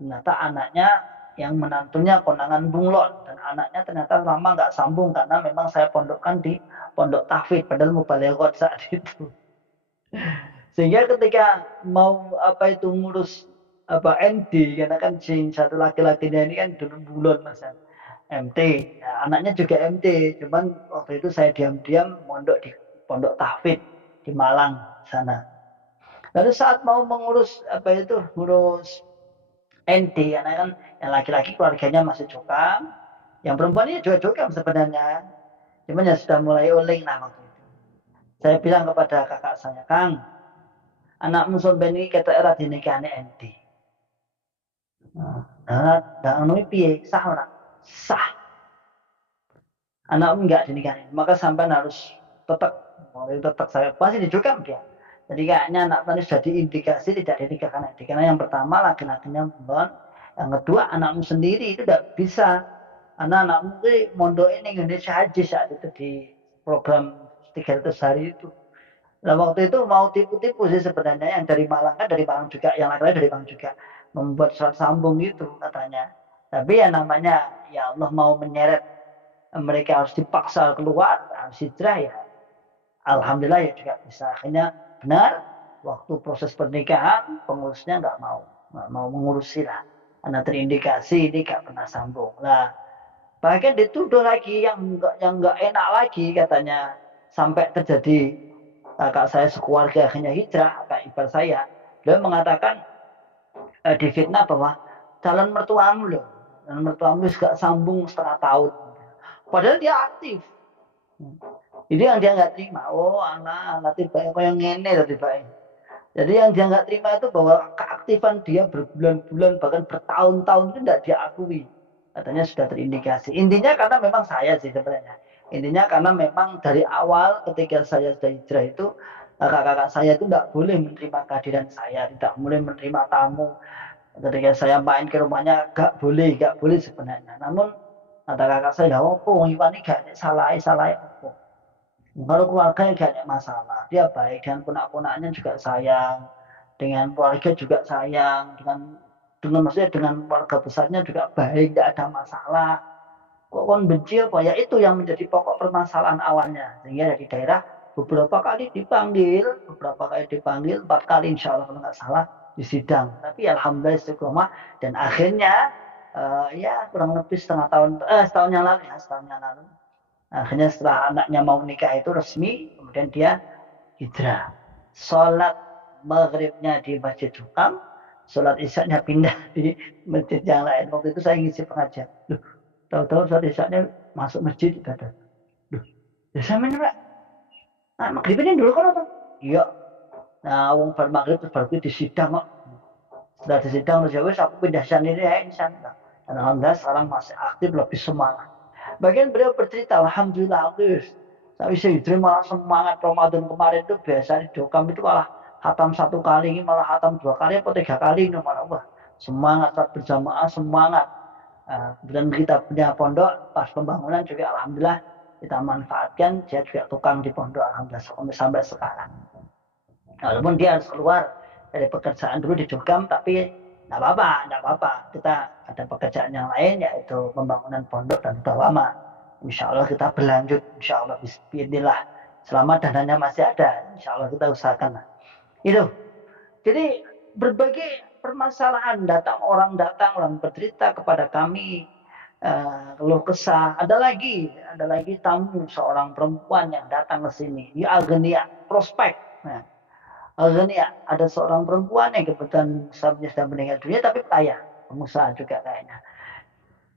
ternyata anaknya yang menantunya konangan bunglon. Dan anaknya ternyata lama nggak sambung karena memang saya pondokkan di pondok tahfidz, padahal mubalighah saat itu. Sehingga ketika mau ngurus ND, karena kan satu laki-lakinya ini kan dulu bunglon mas. MT, ya, anaknya juga MT, cuman waktu itu saya diam-diam mondok di pondok tahfidz di Malang sana. Lalu saat mau mengurus ngurus ND, karena kan yang laki-laki keluarganya masih Jokam, yang perempuan ini juga Jokam sebenarnya, cuman ya sudah mulai oling lah waktu itu. Saya bilang kepada kakak saya, Kang, anakmu sampai ini kata era dinikahi ND. Nah, piye sah ora? Sah. Anakmu enggak dinikahi, maka sampai harus tetap saya pasti dijukam dia. Jadi kayaknya anak tadi sudah diindikasi tidak dinikahkan. Karena yang pertama laki-lakinya belum, Yang kedua, anakmu sendiri itu tidak bisa. Anak-anakmu itu mondok ini Indonesia Haji saat itu di program 300 hari itu. Nah waktu itu mau tipu-tipu sih sebenarnya, yang dari Malang kan dari Malang juga, yang lain-lain dari Malang juga, membuat surat sambung gitu katanya. Tapi ya namanya ya Allah mau menyeret mereka, harus dipaksa keluar, harus hijrah ya. Alhamdulillah ya juga bisa. Akhirnya benar, waktu proses pernikahan pengurusnya nggak mau mengurusi lah, karena terindikasi ini nggak pernah sambung lah. Bahkan dituduh lagi yang nggak enak lagi katanya, sampai terjadi kakak saya sekeluarga akhirnya hijrah, kakak ipar saya. Beliau mengatakan difitnah bahwa calon mertuamu loh, calon mertuamu juga sambung setengah tahun. Padahal dia aktif. Ini yang dia nggak terima. Oh, anak tiba kau yang ngene tiba. Jadi yang dia nggak terima itu bahwa keaktifan dia berbulan-bulan bahkan bertahun-tahun itu tidak diakui. Katanya sudah terindikasi. Intinya karena memang saya sih sebenarnya. Intinya karena memang dari awal ketika saya sudah hijrah itu, kakak-kakak saya itu tidak boleh menerima kehadiran saya, tidak boleh menerima tamu. Ketika saya main ke rumahnya nggak boleh sebenarnya. Namun kata kakak saya, oh, Iwan ini gak salah, apa. Kalau keluarga gak ada masalah, dia baik, dengan ponak-ponaknya juga sayang, dengan keluarga juga sayang, dengan maksudnya dengan keluarga besarnya juga baik, tidak ada masalah. Kok kon benci apa? Ya itu yang menjadi pokok permasalahan awalnya. Sehingga dari daerah beberapa kali dipanggil, 4 kali insya Allah kalau nggak salah di sidang. Tapi alhamdulillah istiqomah, dan akhirnya ya kurang lebih setahun yang lalu ya, setahun yang lalu. Akhirnya setelah anaknya mau nikah itu resmi, kemudian dia hijrah. Sholat maghribnya di Masjid Hukam, sholat isyaknya pindah di masjid yang lain. Waktu itu saya ngisi pengajian. Loh, tahu-tahu sholat isyaknya masuk masjid, kata. Loh, ya saya menurut, nah, maghrib ini dulu kan apa? Iya. Nah, wong bar maghrib terus baru di sidang kok. Setelah di sidang terus ya wes aku pindah sini ya insyaallah. Dan alhamdulillah sekarang masih aktif, lebih semangat. Bagian beliau bercerita, alhamdulillah saya bisa hijrah malah semangat. Ramadan kemarin itu biasa di Dokam itu malah hatam 1 kali, ini malah hatam 2 kali atau 3 kali, ini malah wah, semangat saat berjamaah, semangat. Dan kita punya pondok pas pembangunan juga alhamdulillah kita manfaatkan, dia juga tukang di pondok alhamdulillah sampai sekarang. Walaupun dia harus keluar dari pekerjaan dulu di Jogam, tapi tidak apa-apa. Kita ada pekerjaan yang lain, yaitu pembangunan pondok, dan sudah lama. Insya Allah kita berlanjut, insya Allah bismillah. Selama dananya masih ada, insya Allah kita usahakan. Itu. Jadi berbagai permasalahan orang datang bercerita kepada kami, keluh kesah. Ada lagi tamu seorang perempuan yang datang ke sini, ya Agenia prospek. Nah, Agenia ada seorang perempuan yang kebetulan suaminya sudah meninggal dunia tapi kaya, pengusaha juga kayaknya.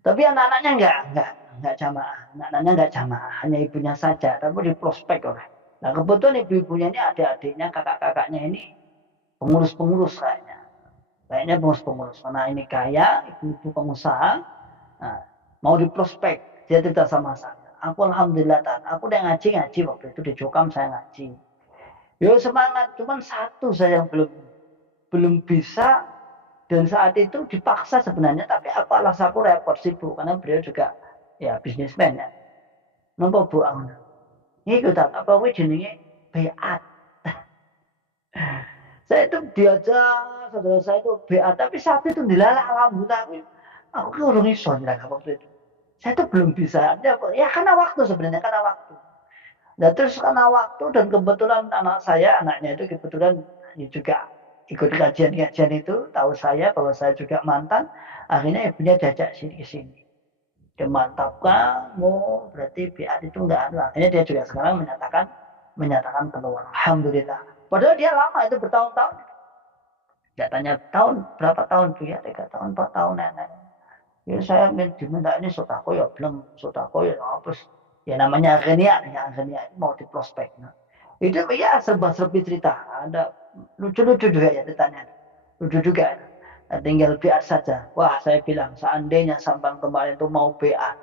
Tapi anak-anaknya enggak jamaah, hanya ibunya saja, tapi di prospek oleh. Nah kebetulan ibu-ibunya ini, adik-adiknya, kakak-kakaknya ini pengurus kayaknya pengurus. Karena ini kaya, ibu-ibu pengusaha, nah, mau di prospek. Dia cerita sama saya. Aku alhamdulillah aku udah ngaji waktu itu di Jokam, saya ngaji. Yo semangat, cuman satu saya yang belum bisa, dan saat itu dipaksa sebenarnya, tapi aku repot sibuk karena beliau juga ya bisnismen ya. Napa Bu Ang? Iku apa kuwi jenenge beat. Saya itu diajak saudara saya itu beat, tapi saat itu dilalah alhamdulillah aku urung iso waktu itu. Saya itu belum bisa. Ya karena waktu sebenarnya, karena waktu. Nah terus karena waktu, dan kebetulan anaknya itu kebetulan juga ikut kajian itu, tahu saya bahwa saya juga mantan, akhirnya ibunya diajak ke sini. Dia mantap, kamu berarti biar itu enggak ada. Akhirnya dia juga sekarang menyatakan keluar. Alhamdulillah. Padahal dia lama itu bertahun-tahun. Tidak tanya berapa tahun tuh ya, 3 tahun, 4 tahun nenek. Ya saya diminta ini sotako ya belum, sotako ya hapus. Ya namanya Agenia mau di prospek. Nah, itu ya serba-serbi cerita. Ada lucu-lucu juga ya ceritanya. Lucu juga. Nah, tinggal BA saja. Wah saya bilang seandainya sampai kemarin itu mau BA,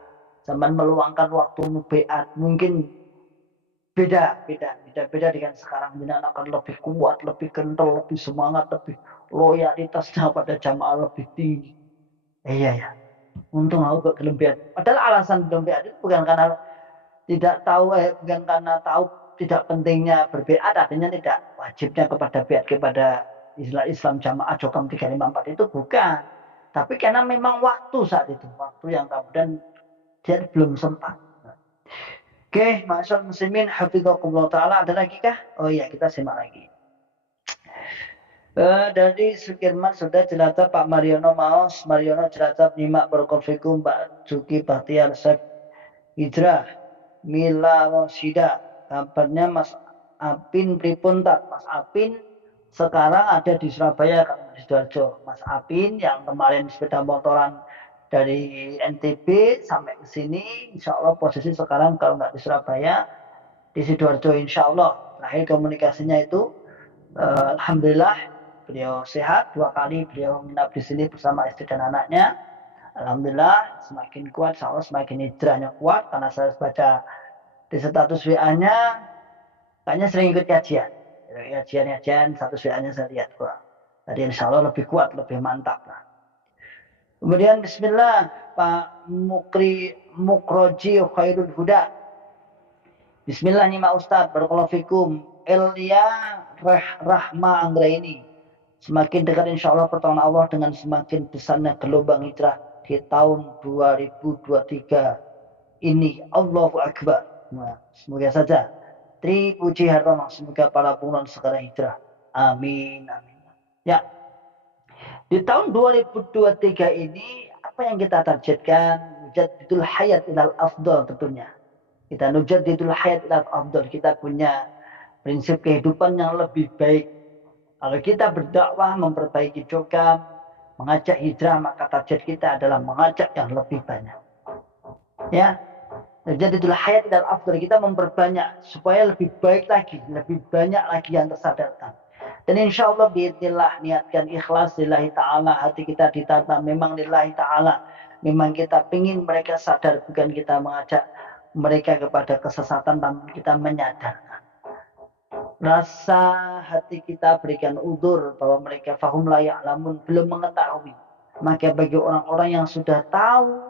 sampai meluangkan waktu BA, mungkin beda dengan sekarang. Ini akan lebih kuat, lebih kental, lebih semangat, lebih loyalitasnya pada jamaah lebih tinggi. Iya ya. Untung aku gak gelem biat. Padahal alasan belum biat itu bukan karena tidak tahu, bukan karena tahu tidak pentingnya berbiat, artinya tidak wajibnya kepada biat kepada Islam jamaah Jokam 354 itu bukan. Tapi karena memang waktu saat itu, waktu yang kemudian dia belum sempat. Oke, masyaallah muslimin hafizakumullah taala, ada lagi kah? Oh iya, kita simak lagi. Dari Sukirman sudah jelata Pak Mariono Maos, Mariono jelata nyimak berkonfikum Mbak Juki Bahtiar Sep Hijrah Mila Roshida. Kabarnya Mas Apin pripun tak? Mas Apin sekarang ada di Surabaya, di Sidoarjo. Mas Apin yang kemarin sepeda motoran dari NTB sampai ke sini, insya Allah posisi sekarang kalau nggak di Surabaya, di Sidoarjo insya Allah. Terakhir komunikasinya itu, alhamdulillah beliau sehat, 2 kali beliau menginap di sini bersama istri dan anaknya. Alhamdulillah semakin kuat, insya Allah semakin hijrahnya kuat, karena saya baca di status WA-nya kayaknya sering ikut kajian. Kajian status WA-nya saya lihat. Wah, tadi insya Allah lebih kuat, lebih mantap lah. Kemudian Bismillah Pak Mukroji Khairul Huda. Bismillah nih Pak Ustadz, barakallahu fikum. Elia Rahma Anggraini. Semakin dekat insya Allah pertolongan Allah dengan semakin besarnya gelombang hijrah di tahun 2023 ini. Allahu Akbar. Nah, semoga saja Tri Puji Hartono, semoga para penonton segera hijrah. Amin, amin. Ya, di tahun 2023 ini apa yang kita targetkan? Nujaddidul hayat ilal afdal tentunya. Kita nujaddidul hayat ilal afdal. Kita punya prinsip kehidupan yang lebih baik. Kalau kita berdakwah memperbaiki Jokam, mengajak hijrah, maka target kita adalah mengajak yang lebih banyak. Ya, jadi itulah hayat dan afdal, kita memperbanyak supaya lebih baik lagi, lebih banyak lagi yang tersadarkan. Dan insya Allah biidznillah, niatkan ikhlas lillahi ta'ala, hati kita ditata memang lillahi ta'ala. Memang kita ingin mereka sadar, bukan kita mengajak mereka kepada kesesatan, namun kita menyadarkan. Rasa hati kita berikan udzur bahwa mereka fahum la ya'lamun, belum mengetahui. Maka bagi orang-orang yang sudah tahu,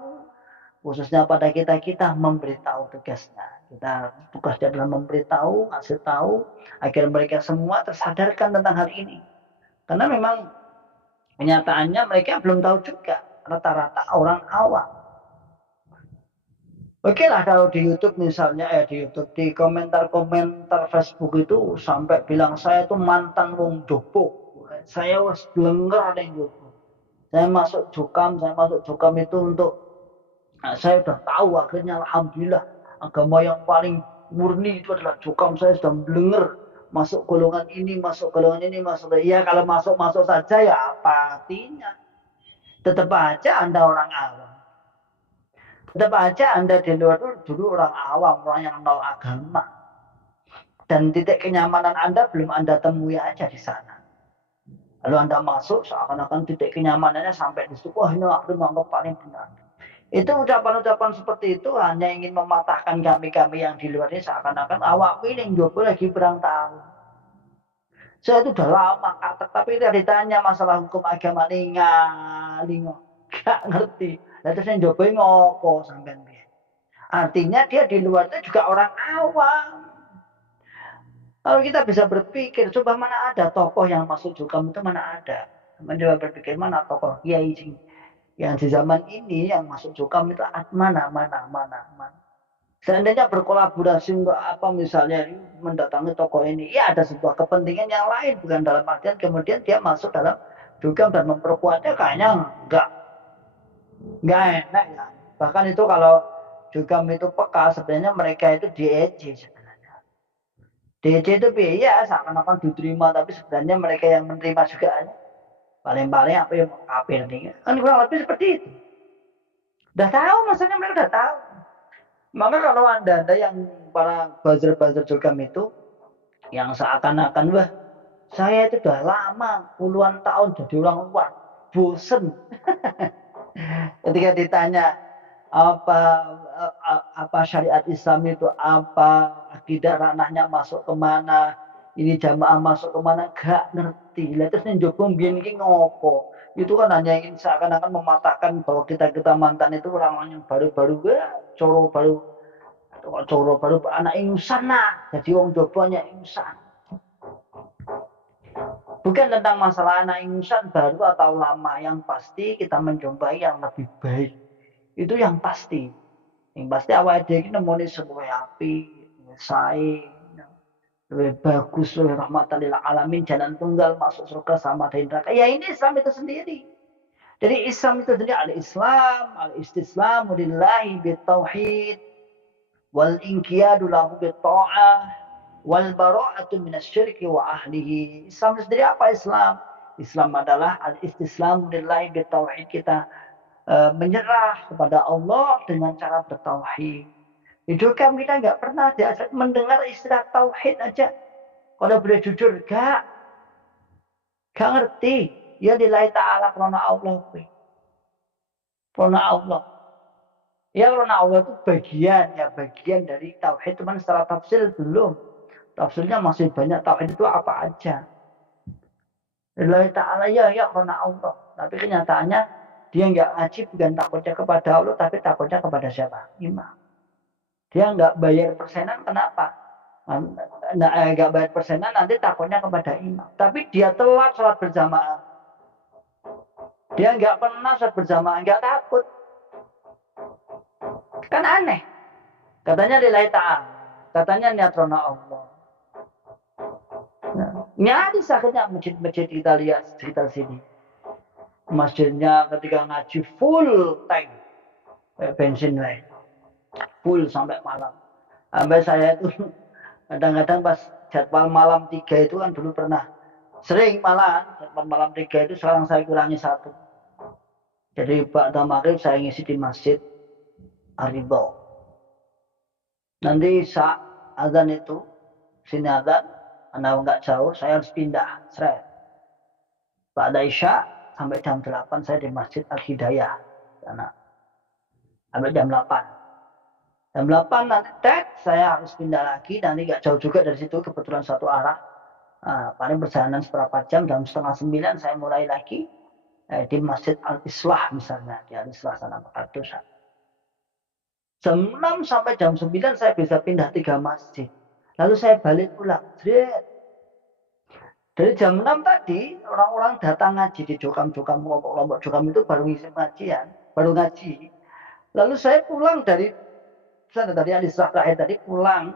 khususnya pada kita memberitahu tugasnya. Kita tugasnya adalah memberitahu, kasih tahu agar mereka semua tersadarkan tentang hal ini. Karena memang kenyataannya mereka belum tahu juga, rata-rata orang awam. Oke lah kalau di YouTube misalnya, di komentar-komentar Facebook itu sampai bilang saya itu mantan wong jopo. Saya wis blenger ning jopo. Saya masuk Jokam itu untuk, nah, saya sudah tahu akhirnya alhamdulillah agama yang paling murni itu adalah Jokam. Saya sudah blenger masuk golongan ini, masuk. Ya kalau masuk saja ya apa artinya? Tetap aja Anda orang awam. Tetap aja Anda di luar itu dulu orang awam, orang yang nol agama. Dan titik kenyamanan Anda belum Anda temui aja di sana. Lalu Anda masuk seakan-akan titik kenyamanannya sampai di situ. Wah, ini aku menganggap paling benar. Itu ucapan-ucapan seperti itu hanya ingin mematahkan kami-kami yang di luar ini, seakan-akan awak ini jopo lagi berang tahun. Saya itu udah lama kata, tapi tidak ditanya masalah hukum agama lingo. Gak ngerti. Lalu saya coba ngopo sampean piye. Artinya dia di luar itu juga orang awam. Kalau kita bisa berpikir, coba mana ada tokoh yang masuk Jokam itu, mana ada. Mencoba berpikir mana tokoh kiai yang di zaman ini yang masuk Jokam itu mana. Seandainya berkolaborasi apa misalnya mendatangi tokoh ini, ya ada sebuah kepentingan yang lain, bukan dalam artian kemudian dia masuk dalam Jokam dan memperkuatnya, kayaknya nggak enak ya. Bahkan itu kalau Jokam itu peka, sebenarnya mereka itu diejek sebenarnya. Diejek itu ya seakan-akan diterima, tapi sebenarnya mereka yang menerima juga. Paling-paling apa yang kafir nih, kan kurang lebih seperti itu. Udah tahu, maksudnya mereka udah tahu. Maka kalau anda yang para buzzer Jokam itu yang seakan-akan wah saya itu udah lama puluhan tahun jadi orang luar, bosen. Ketika ditanya apa syariat Islam itu apa, akidah ranahnya masuk kemana, ini jamaah masuk kemana, gak ngerti. Lah terus njobong biyen iki ngopo? Itu kan hanya ingin seakan-akan mematahkan bahwa kita mantan itu orang yang baru-baru coro baru anak ingusan nah. Jadi wong jobanya ingusan. Bukan tentang masalah anak ingusan baru atau lama, yang pasti kita menjumpai yang lebih baik. Itu yang pasti. Yang pasti awal dia ini nemoni sebuah api, sae, lebih bagus, lebih rahmatan lil alamin, jalan tunggal masuk surga sama dari neraka. Ya ini Islam itu sendiri. Jadi Islam itu sendiri al-Islam, al-istislamu lillahi bitauhid, wal inqiyadu lahu bitta'ah, wal bara'atu minasyirki wa ahlihi. Islam itu sendiri apa Islam? Islam adalah al-istislamu lillahi bitauhid, kita menyerah kepada Allah dengan cara bertauhid. Hidup kami kita nggak pernah diajak mendengar istilah tauhid aja. Kalau boleh jujur, gak ngerti. Ya lillahi ta'ala karena Allah. Karena Allah. Ya karena Allah itu bagian dari tauhid. Cuman secara tafsir belum. Tafsirnya masih banyak. Tauhid itu apa aja. Lillahi ta'ala ya karena Allah. Tapi kenyataannya dia nggak ngaji bukan takutnya kepada Allah, tapi takutnya kepada siapa? Imam. Dia nggak bayar persenan, kenapa? Nggak bayar persenan, nanti takutnya kepada imam. Tapi dia telat sholat berjamaah. Dia nggak pernah sholat berjamaah, nggak takut. Kan aneh. Katanya lillahi ta'ala. Katanya niat karena Allah. Nyari sakitnya masjid-masjid kita lihat sekitar sini. Masjidnya ketika ngaji full tank bensin lain. Full sampai malam. Sampai saya itu kadang-kadang pas jadwal malam 3 itu kan dulu pernah sering malam jadwal malam 3 itu sekarang saya kurangi 1. Jadi ba'da maghrib saya ngisi di masjid Ar-Ridha. Nanti saat azan itu sini azan, karena nggak jauh saya harus pindah. Ba'da isya sampai jam 8 saya di masjid Al-Hidayah. Karena sampai jam 8. Jam 8 nanti saya harus pindah lagi, nanti nggak jauh juga dari situ, kebetulan satu arah. Paling perjalanan seberapa jam, jam 8:30 saya mulai lagi di Masjid Al-Islah misalnya, di Al-Islah sana Makassar. Jam 6 sampai jam 9 saya bisa pindah 3 masjid. Lalu saya balik pulang. Dari jam 6 tadi, orang-orang datang ngaji di jokam-jokam, kelompok-kelompok jokam itu baru ngisi pengajian, baru ngaji. Lalu saya pulang dari Al-Islah terakhir tadi pulang,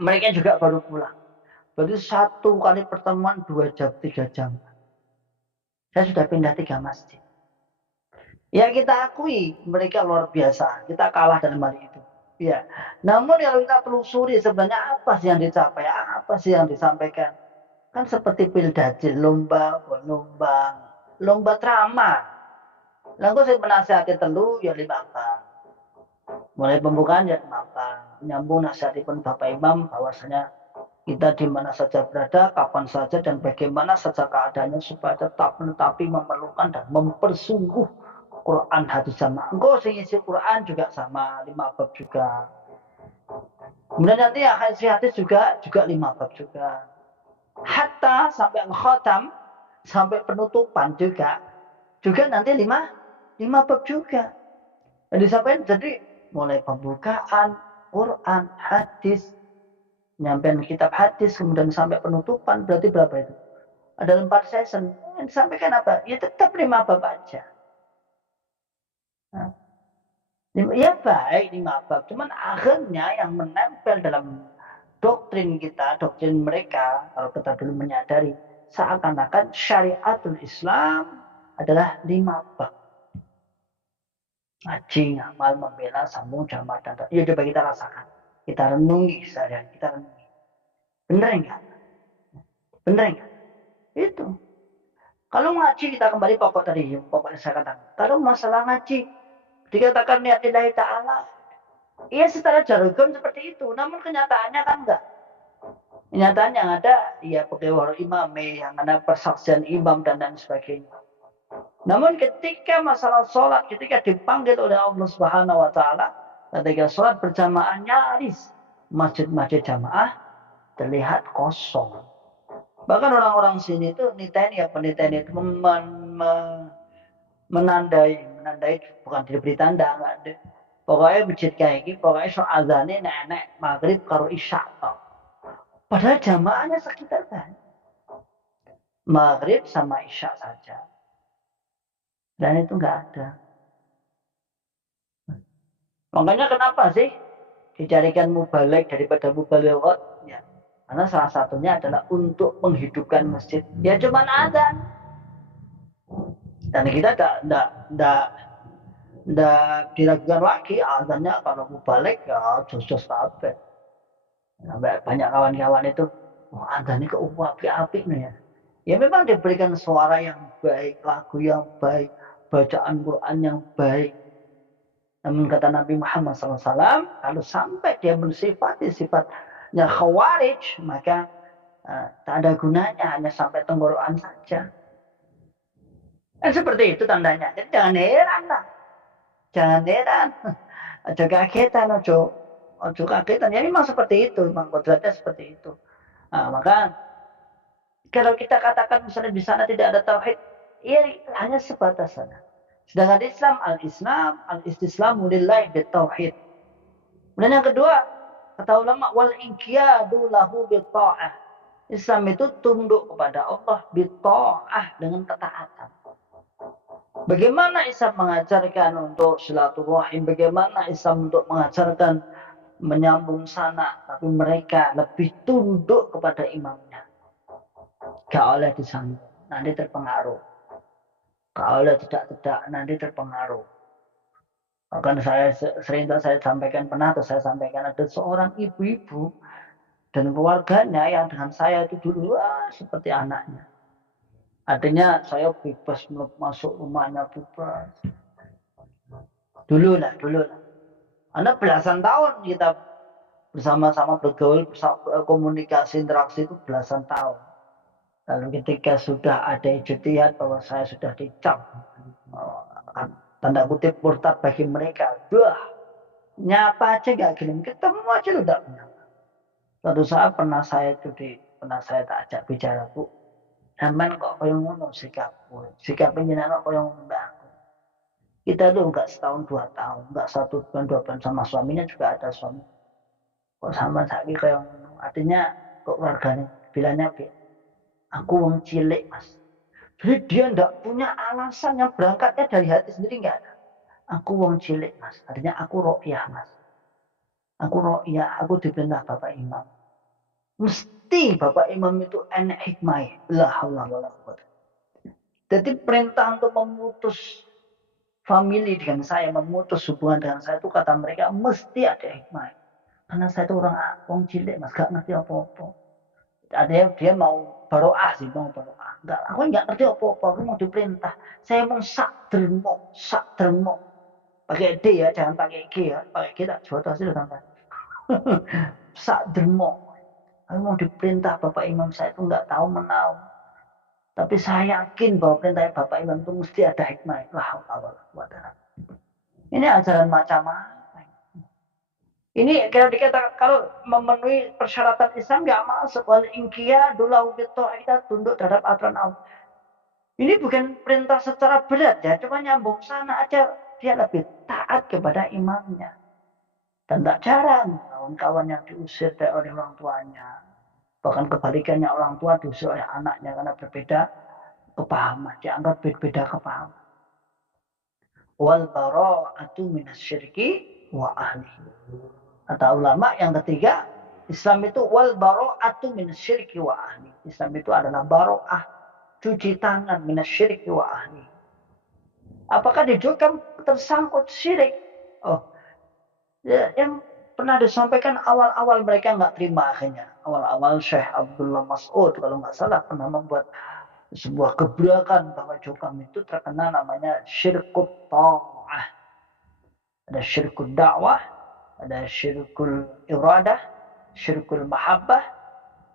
mereka juga baru pulang. Berarti 1 kali pertemuan 2 jam, 3 jam. Saya sudah pindah 3 masjid. Ya kita akui mereka luar biasa, kita kalah dalam hal itu. Ya. Namun kalau kita telusuri sebenarnya apa sih yang dicapai, apa sih yang disampaikan? Kan seperti pildajil, lomba drama. Lalu saya menasihati telu ya 5 bab. Mulai pembukaan ya 5 bab. Menyambung nasihatipun Bapak Imam bahwasanya kita di mana saja berada, kapan saja dan bagaimana saja keadaannya supaya tetap menetapi, memerlukan dan mempersungguh Quran hadis jamaah. Engkau ngisi Quran juga sama 5 bab juga. Kemudian nanti hadis juga 5 bab juga. Hatta sampai khatam, sampai penutupan juga nanti 5 bab juga. Jadi mulai pembukaan Quran, hadis, nyampein kitab hadis, kemudian sampai penutupan, berarti berapa itu? Ada 4 season. Disampaikan apa? Ya tetap 5 bab aja. Nah, ya baik 5 bab, cuman akhirnya yang menempel dalam doktrin kita, doktrin mereka, kalau kita dulu menyadari, seakan-akan syariatul Islam adalah 5 bab. Ngaji, ngamal, membela, sambung, jamaah, dan ya coba kita rasakan. Kita renungi seharian, kita renungi. Bener enggak? Itu. Kalau ngaji kita kembali pokok tadi, pokoknya saya katakan. Kalau masalah ngaji, dikatakan niat lillahi ta'ala, iya secara jargon seperti itu, namun kenyataannya kan enggak. Kenyataan yang ada, ya pegawai imam, yang ada persaksian imam dan lain sebagainya. Namun ketika masalah sholat, ketika dipanggil oleh Allah Subhanahu Wa Taala, ketika sholat berjamaah nyaris masjid-masjid jamaah terlihat kosong. Bahkan orang-orang sini itu penelitian itu menandai bukan diberi tanda enggak ada. Pokoknya masjid kayak gini, pokoknya so azannya nenek maghrib karo isya toh. Padahal jamaahnya sekitar kan. Maghrib sama isya saja. Dan itu enggak ada. Makanya kenapa sih dicarikan mubalik daripada mubalighat? Ya. Karena salah satunya adalah untuk menghidupkan masjid. Ya cuma azan. Dan kita tidak diragukan lagi azannya kalau mubalik ya jos-jos kabeh. Sampai banyak kawan-kawan itu, azan ini kok api-api nih ya. Ya memang diberikan suara yang baik, lagu yang baik, bacaan Quran yang baik. Namun kata Nabi Muhammad SAW, kalau sampai dia mensifati sifatnya khawarij, maka tak ada gunanya, hanya sampai tenggorokan saja. Dan seperti itu tandanya. Jadi jangan heran lah. Jangan heran. Ojo kagetan, ojo kagetan. Ya memang seperti itu, memang kodratnya seperti itu. Nah, maka kalau kita katakan misalnya di sana tidak ada tauhid, ya hanya sebatas sana. Sedangkan Islam, al-istislamu lillahi bitauhid. Dan yang kedua, kata ulama, wal inqiyadu lahu bitta'ah. Islam itu tunduk kepada Allah bitta'ah dengan ketaatan. Bagaimana Islam mengajarkan untuk silaturahim, bagaimana Islam untuk mengajarkan menyambung sanak, tapi mereka lebih tunduk kepada imamnya. Gak oleh disambung, nanti terpengaruh. Kalau tidak nanti terpengaruh. Akan saya pernah saya sampaikan ada seorang ibu-ibu dan keluarganya yang dengan saya itu dulu seperti anaknya. Artinya saya bebas masuk rumahnya bebas. Dulu lah. Karena belasan tahun kita bersama-sama bergaul, komunikasi, interaksi itu belasan tahun. Lalu ketika sudah ada ijtihad bahwa saya sudah dicap tanda kutip murtad bagi mereka, nyapa aja gak gelem, ketemu aja lu gak menyapa. Suatu saat pernah saya tak ajak bicara, Bu, sampean kok koyo ngono sikap penjenengan koyo ngono mbak aku. Kita tuh enggak setahun 2 tahun, enggak 1 bulan 2 bulan sama suaminya juga ada suami. Kok sama saiki koyo ngono, artinya kok keluarganya bilangnya aku wong cilik mas. Jadi dia tidak punya alasan yang berangkatnya dari hati sendiri nggak ada. Aku wong cilik mas. Artinya aku ro'yah mas. Aku diperintah Bapak Imam. Mesti Bapak Imam itu enak hikmah. La haula wala quwwata. Jadi perintah untuk memutus family dengan saya, memutus hubungan dengan saya itu kata mereka mesti ada hikmah. Karena saya itu orang cilik mas, gak ngerti apa-apa. Ada dia mau baroah sih, mau baroah. Enggak, aku nggak ngerti apa-apa, aku mau diperintah. Saya mau sak dermo. Pakai D ya, jangan pakai G ya. Pakai G tak jual hasil sampai. Sak dermo. Aku mau diperintah Bapak Imam, saya itu nggak tahu menau. Tapi saya yakin bahwa perintah Bapak Imam itu mesti ada hikmah. Ini ajaran macam apa? Ini kalau memenuhi persyaratan Islam nggak masuk. Wal inqiya dulahu bitta'ah, kita tunduk terhadap aturan Allah. Ini bukan perintah secara berat ya, cuma nyambung sana aja dia lebih taat kepada imamnya. Dan tak jarang kawan-kawan yang diusir oleh orang tuanya. Bahkan kebalikannya, orang tua diusir oleh anaknya karena berbeda kepahaman, dianggap berbeda kepahaman. Wal bara'atu minasyirki wa ahlihi. Kata ulama yang ketiga, Islam itu wal bara'atu minasyirki wa ahli. Islam itu adalah bara'ah, cuci tangan minasyirki wa ahli. Apakah juga tersangkut syirik? Yang pernah disampaikan awal-awal mereka nggak terima akhirnya. Awal-awal Syekh Abdullah Mas'ud kalau nggak salah pernah membuat sebuah gebrakan bahwa Jokam itu terkenal namanya syirkut ta'ah. Ada syirkut dakwah, ada syirkul iradah, syirkul mahabbah,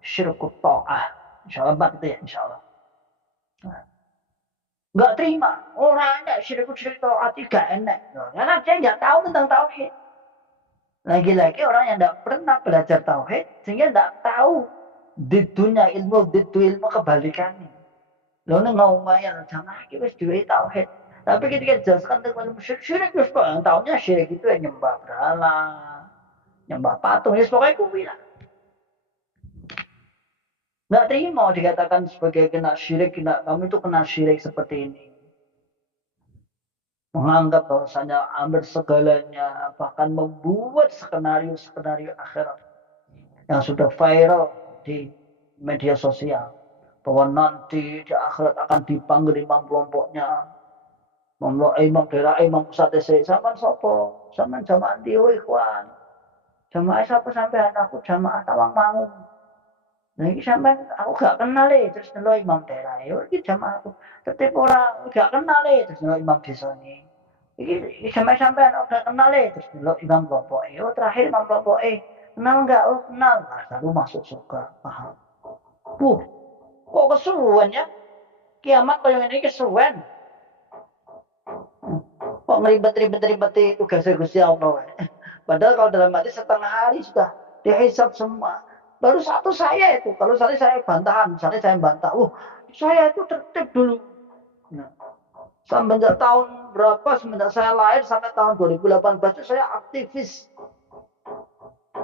syirkul ta'ah. InsyaAllah itu ya, insyaAllah. Nggak terima. Orang ada syirkul ta'ah tidak enak. Karena dia nggak tahu tentang tauhid. Lagi-lagi orang yang tidak pernah belajar tauhid, sehingga tidak tahu didunya ilmu kebalikannya. Lho nek lumayan jamaah iki wis duwe tauhid. Tapi ketika dijelaskan tentang syirik wis kok yang taunya syirik itu ya nyembah berhala, nyembah patung, ya pokoknya kuwi lah. Nggak terima dikatakan sebagai kena syirik, kamu itu kena syirik seperti ini. Menganggap bahwasanya hampir segalanya, bahkan membuat skenario-skenario akhirat yang sudah viral di media sosial. Bahwa nanti di akhirat akan dipanggil imam kelompoknya, imam daerah, imam pusat desa, sama sopo, sama jamaah diu ikhwan. Jamaah siapa sampai aku jamaah tawang mangu. Nah ini sampai aku gak kenal terus nelo imam daerah. Ini jamaah aku tetep orang gak kenal terus nelo imam desa ini. Ini sampai aku gak kenal terus nelo imam kelompok. Terakhir imam kelompok kenal enggak? Oh kenal. Nah, lalu masuk surga. Paham? Kok kesuwen ya? Kiamat kalau ini kesuwen. Kok ngeribet-ribet tugasnya Gusti Allah. Padahal kalau dalam hati setengah hari sudah dihisap semua. Baru satu saya itu. Kalau saya bantahan, misalnya saya bantah. Saya itu tertib dulu. Nah, semenjak tahun berapa, semenjak saya lahir sampai tahun 2018 itu saya aktivis.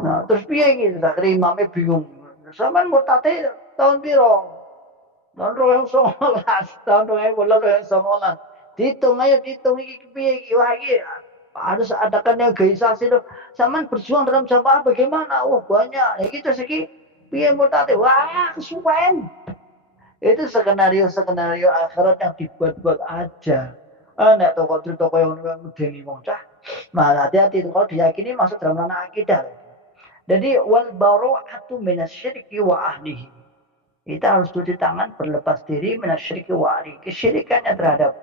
Nah, terus piye gitu, akhirnya imamnya bingung. Sampai mau tate tahun piro? Tahun 2019, tahun 2019. Dihitung ayo, dihitung iki piye iki, wah iki harus adakan negosiasi loh. Saman berjuang dalam jamaah bagaimana? Banyak. Ya gitu sih. Piye mutate? Wah, kesuwen. Itu skenario akhirat yang dibuat-buat aja. Nek toko yang medeni wong cah. Nah, hati-hati kalau diyakini masuk dalam ranah akidah. Jadi wal bara'atu minasyirki wa ahlihi. Kita harus cuci tangan, berlepas diri minasyirki wa ahlihi. Kesyirikannya terhadap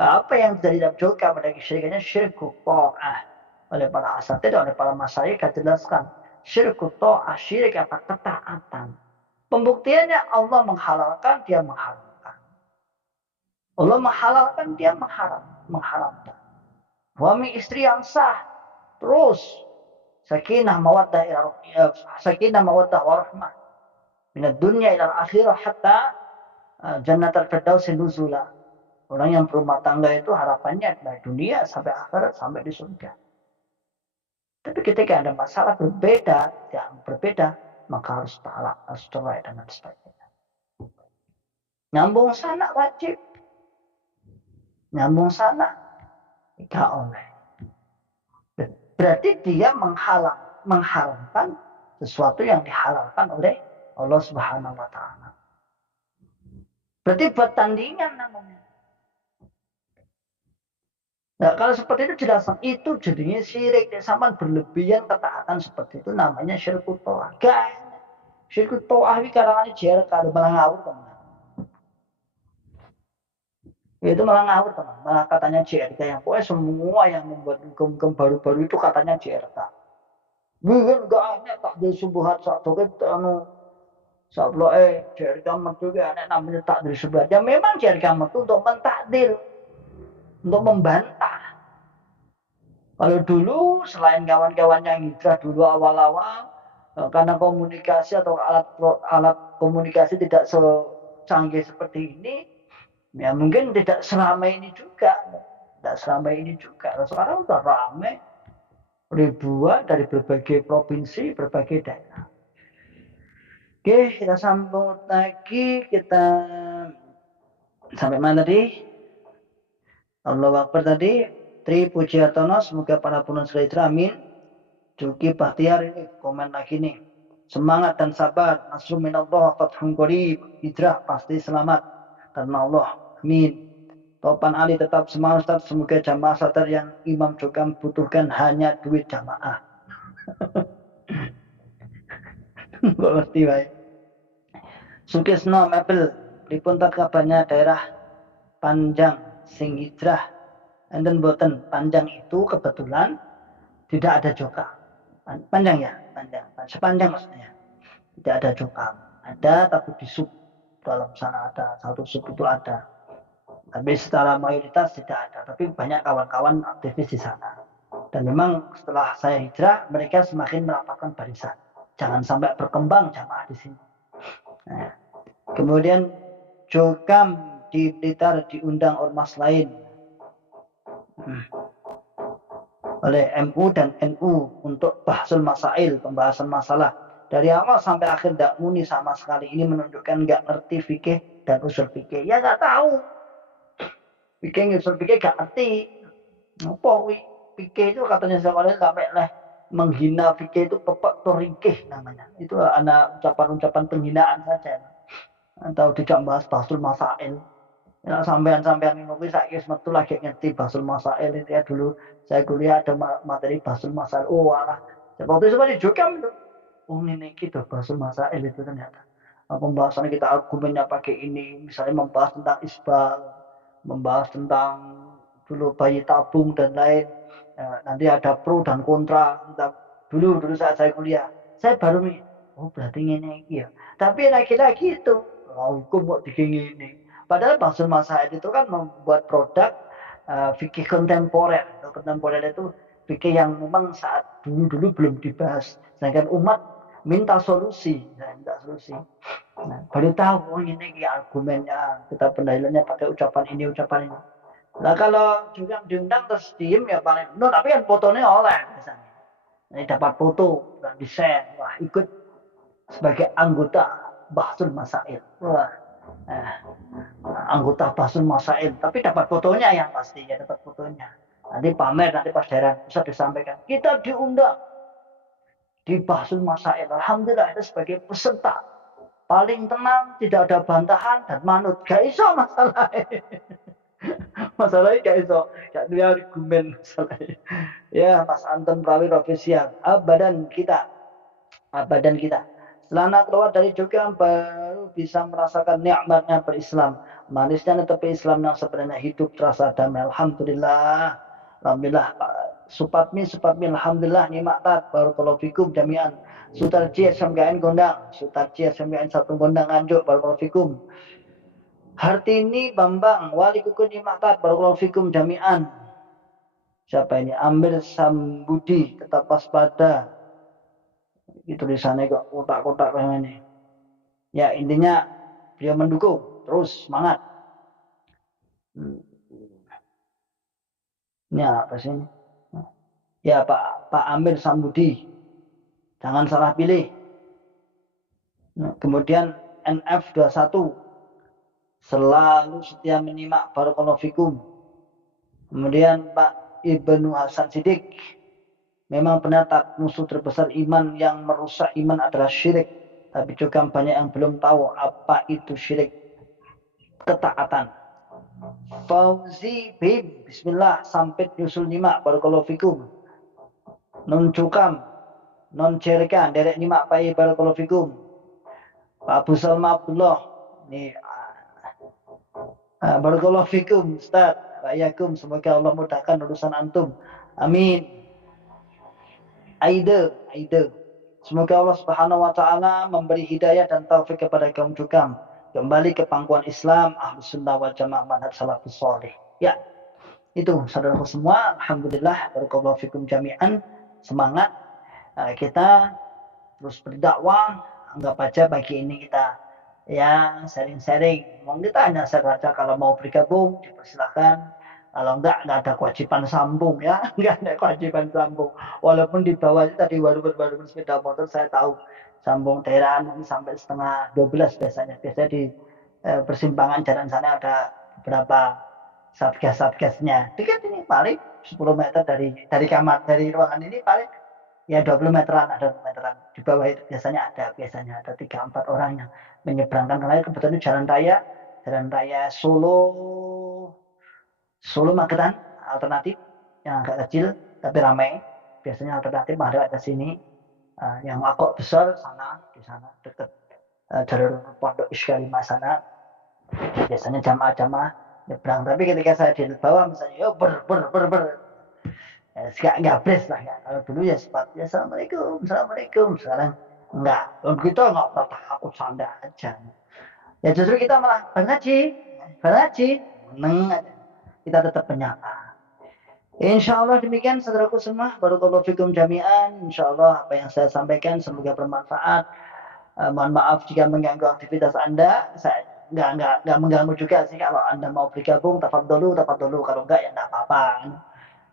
apa yang terjadi dalam dosa pada kesyirikannya syirku ta'ah. Oleh para asatid, oleh para masyayikh dijelaskan syirku ta'ah, syirik apa? Ketaatan. Pembuktiannya Allah menghalalkan, dia mengharamkan. Allah menghalalkan, dia mengharamkan. Suami istri yang sah, terus sakinah mawaddah warahmah minad dunya ila akhirah hatta jannatul firdaus nuzula. Orang yang berumah tangga itu harapannya dari dunia sampai akhirat, sampai di surga. Tapi ketika ada masalah berbeda, maka harus talak, harus cerai dan sebagainya. Nyambung sana wajib. Nyambung sana tidak oleh. Berarti dia mengharamkan sesuatu yang dihalalkan oleh Allah Subhanahu wa taala. Berarti buat tandingan namanya. Nah, kalau seperti itu jelasan itu jadinya syirik. Sama berlebihan ketaatan seperti itu namanya syirkut ta'ah. Syirkut ta'ah ini karangannya JRK, malah ngawur teman. Itu malah ngawur teman. Malah katanya JRK yang pokoknya semua yang membuat hukum-hukum baru-baru itu katanya JRK. Mungkin enggak aneh takdir subuhat saat itu sablo JRK metu aneh namanya takdir subuhat. Ya memang JRK metu untuk mentakdir, untuk membantah. Kalau dulu selain kawan-kawan yang hijrah dulu awal-awal karena komunikasi atau alat komunikasi tidak secanggih seperti ini, ya mungkin tidak seramai ini juga. Nah, sekarang sudah ramai ribuan dari berbagai provinsi, berbagai daerah. Oke, kita sambung lagi. Kita sampai mana tadi? Allahu Akbar tadi. Tri Pujiartono, semoga para penulis hijrah, amin. Juki Bahtiar ini komen lagi nih. Semangat dan sabar, nasrun minallah, fathun qarib, hijrah pasti selamat karena Allah, amin. Topan Ali tetap semangat Ustaz, semoga jamaah sadar yang imam juga butuhkan hanya duit jamaah. Berarti baik. Sukesno Mebel, pripun kabarnya daerah Panjang sing hijrah. Enten boten panjang itu kebetulan tidak ada joka. Panjang ya, sepanjang maksudnya. Tidak ada joka. Ada tapi di sub dalam sana ada, satu sub itu ada. Tapi secara mayoritas tidak ada. Tapi banyak kawan-kawan aktivis di sana. Dan memang setelah saya hijrah, mereka semakin merapatkan barisan. Jangan sampai berkembang jamaah di sini. Nah, kemudian Jokam di Blitar diundang ormas lain oleh MU dan NU untuk bahsul masail, pembahasan masalah. Dari awal sampai akhir tidak muni sama sekali. Ini menunjukkan nggak ngerti fikih dan usul fikih. Ya nggak tahu. Fikih usul fikih nggak ngerti. Apa fikih itu katanya sekolah sampai lah menghina fikih itu pepek torikih namanya. Itu anak ucapan-ucapan penghinaan saja. Atau tidak bahas bahsul masail. Ya, sampean-sampean ini saya metu lagi ngerti bahsul masail itu ya dulu saya kuliah ada materi bahsul masail. Oh alah. Waktu itu seperti jokam itu. Oh ini kita bahsul masail itu ternyata. Pembahasan kita argumennya pakai ini. Misalnya membahas tentang isbal. Membahas tentang dulu bayi tabung dan lain. Nanti ada pro dan kontra. Dulu saat saya kuliah. Saya baru nih. Oh berarti ini ya. Tapi lagi-lagi itu. Hukum kok digini. Padahal bahsul masail itu kan membuat produk fikih kontemporer. Kontemporer itu fikih yang memang saat dulu belum dibahas. Sedangkan umat minta solusi. Nah, baru tahu oh ini argumennya, kita pendalilannya pakai ucapan ini. Nah kalau juga diundang terus diem ya paling, no, tapi kan fotonya oleh misalnya. Ini dapat foto, dan di-share, wah ikut sebagai anggota bahsul masail. Wah. Anggota bahsul masail, tapi dapat fotonya yang pasti ya dapat fotonya. Nanti pamer nanti pas daerah bisa disampaikan kita diundang di bahsul masail. Alhamdulillah itu sebagai peserta paling tenang, tidak ada bantahan dan manut. Gak iso masalahnya. Masalahnya gak iso, gak ada argumen masalahnya. Ya Mas Anton Prawiro official, abadan kita. Setelah keluar dari Jogja baru bisa merasakan nikmatnya berislam. Manisnya tetapi Islam yang sebenarnya hidup terasa damai. Alhamdulillah. Supatmi alhamdulillah nikmat barakallahu fikum jami'an. Sutarji SMKN Gondang. Sutarji SMKN 1 Gondang Nganjuk barakallahu fikum. Hartini Bambang Wali Kuku nikmat barakallahu fikum jami'an. Siapa ini? Amir Sambudi tetap waspada. Itu tulisannya kok kotak-kotak kayak ini. Ya intinya beliau mendukung terus semangat. Ini apa sih ini? Ya Pak Amir Sambudi, jangan salah pilih. Kemudian NF21 selalu setia menyimak barakallahu fikum. Kemudian Pak Ibnu Hasan Sidik, memang benar musuh terbesar iman yang merusak iman adalah syirik. Tapi juga banyak yang belum tahu apa itu syirik. Ketaatan. Fauzi Bim, bismillah, sampit nyusul nyimak, barakallahu fikum. Non cukam, non cerkan, derek nyimak pai, barakallahu fikum. Pak Abu Salma Abdullah, ini barakallahu fikum, Ustaz. Ra'yakum, semoga Allah mudahkan urusan antum. Amin. Aida. Semoga Allah Subhanahu wa taala memberi hidayah dan taufik kepada kaum cukam kembali ke pangkuan Islam Ahlus Sunnah wal Jamaah manhaj salafus saleh. Ya. Itu saudaraku semua, alhamdulillah barakallahu fikum jami'an. Semangat kita terus berdakwah. Anggap aja pagi ini kita ya sharing-sharing. Memang kita hanya saja kalau mau bergabung dipersilakan. Kalau enggak ada kewajiban sambung ya, enggak ada kewajiban sambung. Walaupun di bawah tadi baru sepeda motor saya tahu sambung daerah sampai setengah 12 biasanya. Biasanya di persimpangan jalan sana ada beberapa satgas-satgasnya. Dekat ini paling 10 meter dari kamar, dari ruangan ini paling ya 20 meteran. Di bawah itu biasanya ada 3-4 orang yang menyeberangkan karena kebetulan itu jalan raya Solo Magetan alternatif yang agak kecil tapi ramai. Biasanya alternatif ada sini. Yang agak besar di sana dekat jalur Pondok Iskalima sana. Biasanya jamaah nyebrang. Tapi ketika saya di bawah misalnya, nggak bres lah ya. Kalau dulu ya sepatnya assalamualaikum. Sekarang enggak. Kita nggak pernah takut sanda aja. Ya justru kita malah berhaji, meneng aja. Kita tetap menyapa. Insya Allah demikian saudaraku semua. Barakallahu fikum jami'an. Insya Allah apa yang saya sampaikan semoga bermanfaat. Mohon maaf jika mengganggu aktivitas Anda. nggak mengganggu juga sih. Kalau Anda mau bergabung, tafadholu, kalau enggak ya enggak apa-apa.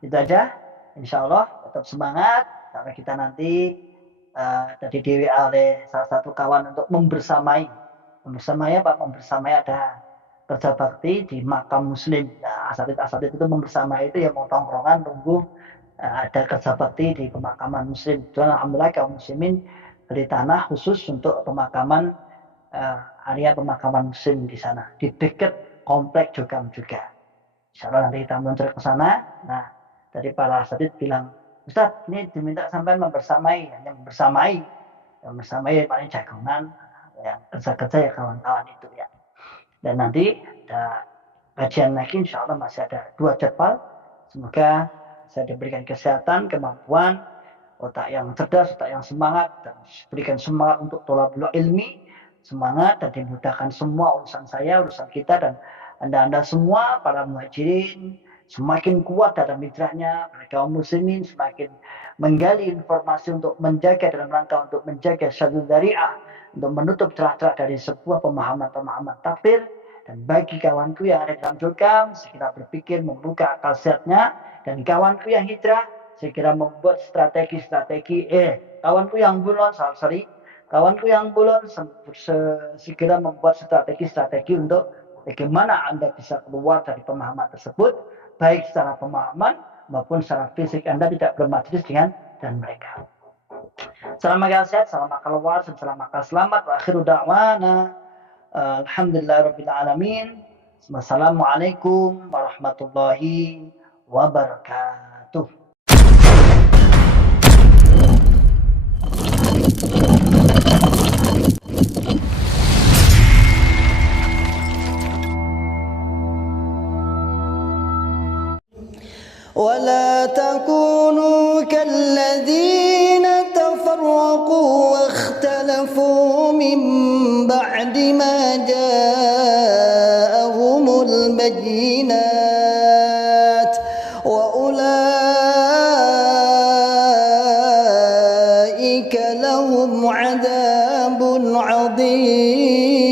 Itu aja. Insya Allah tetap semangat karena kita nanti tadi di WA oleh salah satu kawan untuk membersamai apa? Membersamai ada kerja bakti di makam muslim. Nah, asatid itu membersamai itu ya mau tongkrongan tunggu ada kerja bakti di pemakaman muslim. Dan alhamdulillah kaum muslimin beli tanah khusus untuk pemakaman area pemakaman muslim di sana di dekat komplek Jogam juga. Insya Allah nanti kita meluncur ke sana. Nah, tadi para asatid bilang, Ustaz, ini diminta sampai membersamai, hanya membersamai paling jagongan, ya kerja-kerja ya kawan-kawan itu ya. Dan nanti ada kajian lagi, insya Allah masih ada 2 jadwal. Semoga saya diberikan kesehatan, kemampuan, otak yang cerdas, otak yang semangat, dan berikan semangat untuk thalabul ilmi, semangat dan dimudahkan semua urusan saya, urusan kita, dan Anda semua para muhajirin semakin kuat dalam hijrahnya, kaum muslimin semakin menggali informasi untuk menjaga dalam rangka untuk menjaga syadud dzari'ah, untuk menutup celah-celah dari sebuah pemahaman takfir. Dan bagi kawanku yang ada dalam Jogam, segera berpikir membuka akal sehatnya, dan kawanku yang hijrah segera membuat strategi. Kawanku yang bulon, segera membuat strategi untuk bagaimana Anda bisa keluar dari pemahaman tersebut, baik secara pemahaman maupun secara fisik Anda tidak bermajlis dengan dan mereka. Salam akal sehat, salam akal waras, salam akal selamat. Wa akhiru da'wana alhamdulillahirabbil alamin. Wassalamualaikum warahmatullahi wabarakatuh. ولا تكونوا كالذين تفرقوا واختلفوا من بعد ما جاءهم البينات وأولئك لهم عذاب عظيم.